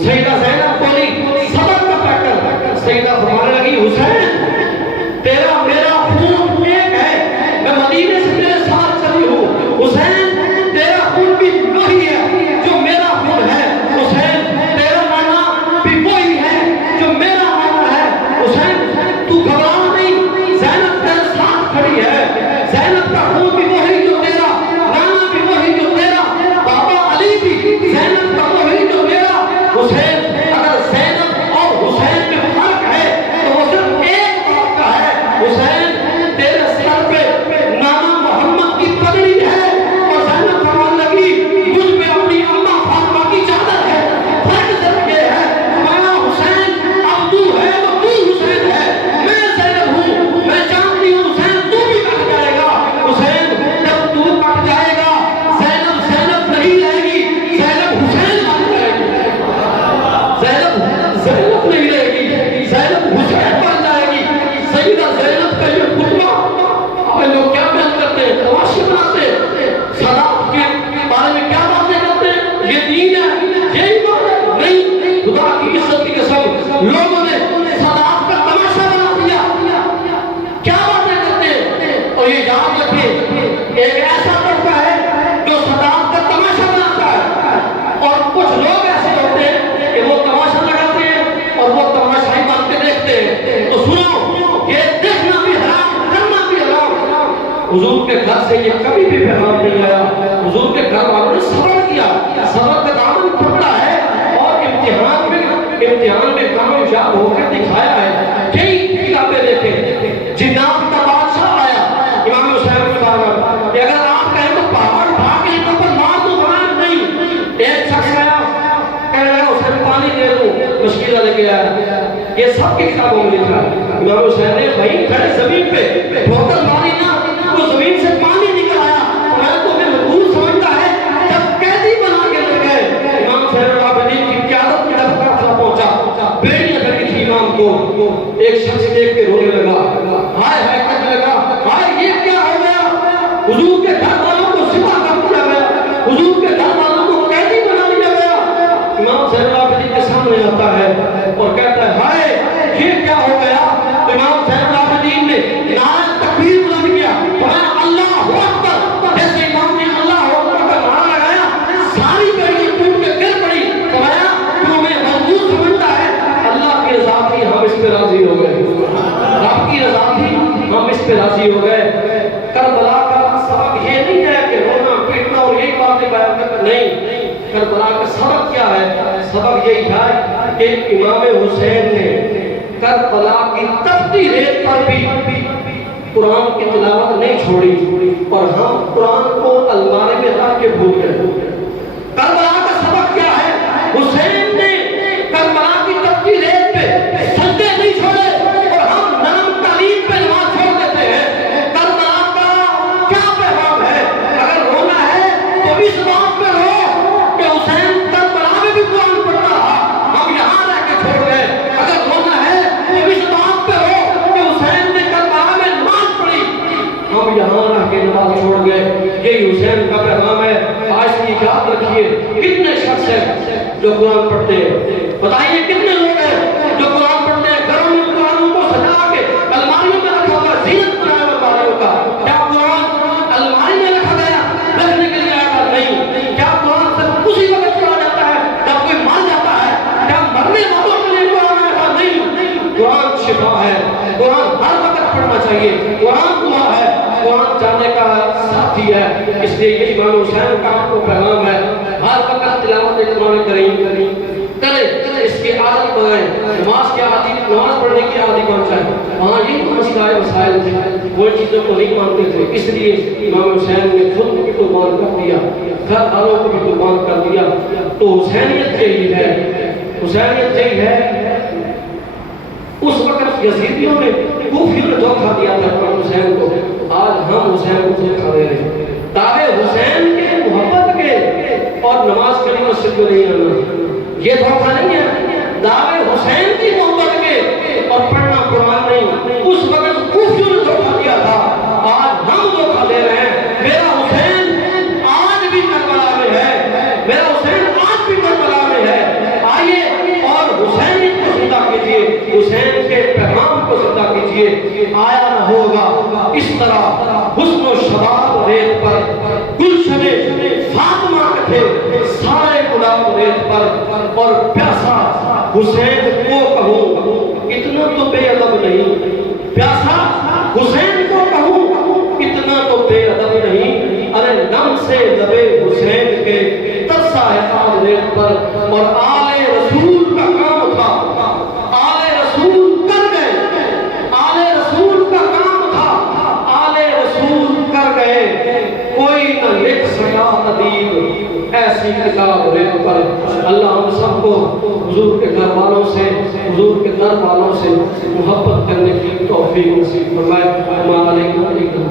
سیدہ زینب بولی صبر کا پیکر، سیدہ فرمانے لگی حسین تیرا میرا خون ایک ہے، میں مدینے سے تیرے ساتھ چلی ہوں، حسین تیرا خون بھی وہی ہے جو میرا خون ہے، حسین تیرا نانا بھی وہی ہے جو میرا نانا ہے، حسین تو گھبرا نہیں، زینب تیرے ساتھ کھڑی ہے، زینب کا خون بھی وہی جو تیرا، نانا بھی وہی جو تیرا، بابا علی بھی زینب کا وہی جو میرا، حسین اگر زینب اور حسین میں فرق ہے تو وہ صرف ایک بات کا ہے، حسین تیرے سر پہ نانا محمد کی پگڑی ہے، اور زینب فرمان لگی مجھ پہ اپنی اماں فاطمہ کی چادر ہے، فرق صرف یہ ہے، ہمارا حسین اب تو ہے تو تو حسین ہے، میں زینب ہوں، میں جانتی ہوں حسین تو بھی کٹ جائے گا، حسین جب تو کٹ جائے گا زینب زینب نہیں رہے گی، زینب حسین بن جائے گی، زینب زینب نہیں رہے گی، زینب حسین بن جائے گی۔ سیدہ زینب کا یہ خطبہ آپ لوگ کیا بیان کرتے ہیں، تماشے بناتے ہیں، صداقت کے بارے میں کیا باتیں کرتے ہیں، یہ دین ہے، یہ ایمان ہے، نہیں، خدا کی عزت کی قسم لوگوں نے صداقت کا تماشا بنا دیا، کیا باتیں کرتے ہیں، اور یہ یاد رکھیں ایک ایسا طبقہ ہے جو صداقت کا تماشا بناتا ہے، اور کچھ لوگ ایسے ہوتے ہیں کہ وہ تماشا لگاتے ہیں اور وہ تماشا ہی بن کے دیکھتے ہیں، تو سنو یہ دیکھنا بھی حرام، کرنا بھی حرام۔ حضور کے گھر سے یہ کبھی بھی پیغام نہیں آیا، حضور کے گھر والوں نے صبر کیا، صبر کا دامن پکڑا ہے، اور امتحان میں کامیاب ہو کے دکھایا ہے۔ کئی کتابیں دیکھیں، جنات کا بادشاہ آیا امام حسین کے بارگاہ کہ اگر آپ کہیں تو پہاڑ اٹھا کے ان پر مار دو، فرمایا نہیں، ایک شخص آیا کہنے لگا حسین پانی دے دوں، مشکلہ لے کے آیا، یہ سب کی کتابوں میں لکھا ہے۔ امام حسین نے وہیں کھڑے زمین پہ ٹھوکر ماری نا، وہ زمین سے پانی نکل آیا، میں تو میں مقبول سمجھتا ہے جب قیدی بنا کے لے گئے، امام زین العابدین کی قیادت کی طرف قافلہ پہنچا، بیڑیاں لگی تھی امام کو، ایک شخص دیکھ کے رونے لگا، ہائے ہائے کہنے لگا، ہائے یہ کیا ہو گیا، حضور کے گھر والوں کو ذبح کر دیا گیا، حضور کے گھر والوں کو قیدی بنا دیا گیا۔ امام زین العابدین کے سامنے آتا ہے اور کہتا ہے ہائے یہ کیا ہو گیا، تو امام زین العابدین نے نعرہ تکبیر بلند کیا، فرمایا اللہ اکبر، جیسے امام نے اللہ اکبر کا نعرہ لگایا ساری بیڑیاں ٹوٹ کے گر پڑی، فرمایا تو ہمیں مقبول سمجھتا ہے، اللہ کی رضا تھی ہم اس پہ راضی ہو گئے، رب کی رضا تھی ہم اس پہ راضی ہو گئے۔ کربلا کا سبب یہ نہیں ہے کہ رونا پیٹنا اور یہی باتیں بیان کرنا، نہیں، کربلا کا سبب کیا ہے، سبب یہی ہے کہ امام حسین نے کربلا کی تپتی ریت پر بھی قرآن کی تلاوت نہیں چھوڑی، اور ہم قرآن کو الماری میں رکھ کے بھول گئے۔ کربلا کا سبب کیا ہے، حسین نے کربلا کی تپتی ریت پہ سجدے نہیں چھوڑے، اور ہم نرم تعلیم پہ نماز چھوڑ دیتے ہیں۔ کربلا کا کیا پیغام ہے، اگر رونا ہے تو اس بات پہ رو کہ حسین کربلا میں بھی قرآن پڑھتا رہا، ہم یہاں رہ کے چھوڑ گئے، اگر رونا ہے تو اس بات پہ رو کہ حسین نے کربلا میں نماز پڑھی، ہم یہاں رہ کے نماز چھوڑ گئے۔ یہی حسین کا پیغام ہے۔ آج کی یاد رکھیے کتنے شخص ہیں جو قرآن پڑھتے ہیں، بتائیے کتنے لوگ ہیں جو قرآن پڑھتے ہیں، گھروں میں قرآن کو سجا کے الماریوں میں رکھا ہوا، زینت بنایا ہوا الماریوں کا، کیا قرآن الماری میں رکھا گیا رکھنے کے لیے آیا نہیں؟ کیا قرآن صرف اسی وقت پڑھا جاتا ہے جب کوئی مر جاتا ہے؟ کیا مرنے والوں کے لیے قرآن آیا تھا؟ نہیں، قرآن شفا ہے، قرآن ہر وقت پڑھنا چاہیے، قرآن دعا ہے، قرآن جانے کا ساتھی ہے، اس لیے یہ امام حسین کا آپ کو پیغام ہے، ہر وقت تلاوت قرآن کریم کریں، اس کے عادت بنائیں. نماز پڑھنے کی عادت بن جائے. وہاں یہ مسائل تھے, وہ چیزوں کو نہیں مانتے تھے, اس لیے امام حسین نے خود بھی قربان کر دیا, گھر والوں کو بھی قربان کر دیا. تو حسینیت یہی ہے, حسینیت یہی ہے. اس وقت یزیدیوں نے کوفیوں نے دھوکہ دیا تھا امام حسین کو, آج ہم حسین کو دھوکہ دے رہے ہیں. دعوے حسین کے محبت کے اور نماز کے لیے مسجد میں نہیں آنا, یہ دھوکہ نہیں ہے. دعوے حسین کی محبت کے اور پڑھنا قرآن نہیں, اس وقت کوفیوں نے دھوکہ دیا تھا, آج ہم دھوکہ دے رہے ہیں. میرا حسین آج بھی کربلا میں ہے, میرا حسین آج بھی کربلا میں ہے. آئیے اور حسین کو زندہ کیجیے, حسین کے پیغام کو زندہ کیجیے. آیا نہ ہوگا اس طرح حسن و شباب ریت پر, گلشن فاطمہ کے تھے سارے گلاب ریت پر, اور پیاسا حسین کو کہوں اتنا تو بے ادب نہیں, پیاسا حسین کو کہوں اتنا تو بے ادب نہیں. ارے نم سے لبے حسین کے ترسا ہے آل ریت پر, اور آل رسول کا کام تھا, آل رسول کر گئے, آل رسول کا کام تھا, آل رسول کر گئے. کوئی نہ لکھ سکا ادیب ایسی کتاب ریت پر. اللہ ہم سب کو حضور کے گھر والوں سے, حضور کے در والوں سے محبت کرنے کی توفیق نصیب فرمائے. السلام علیکم.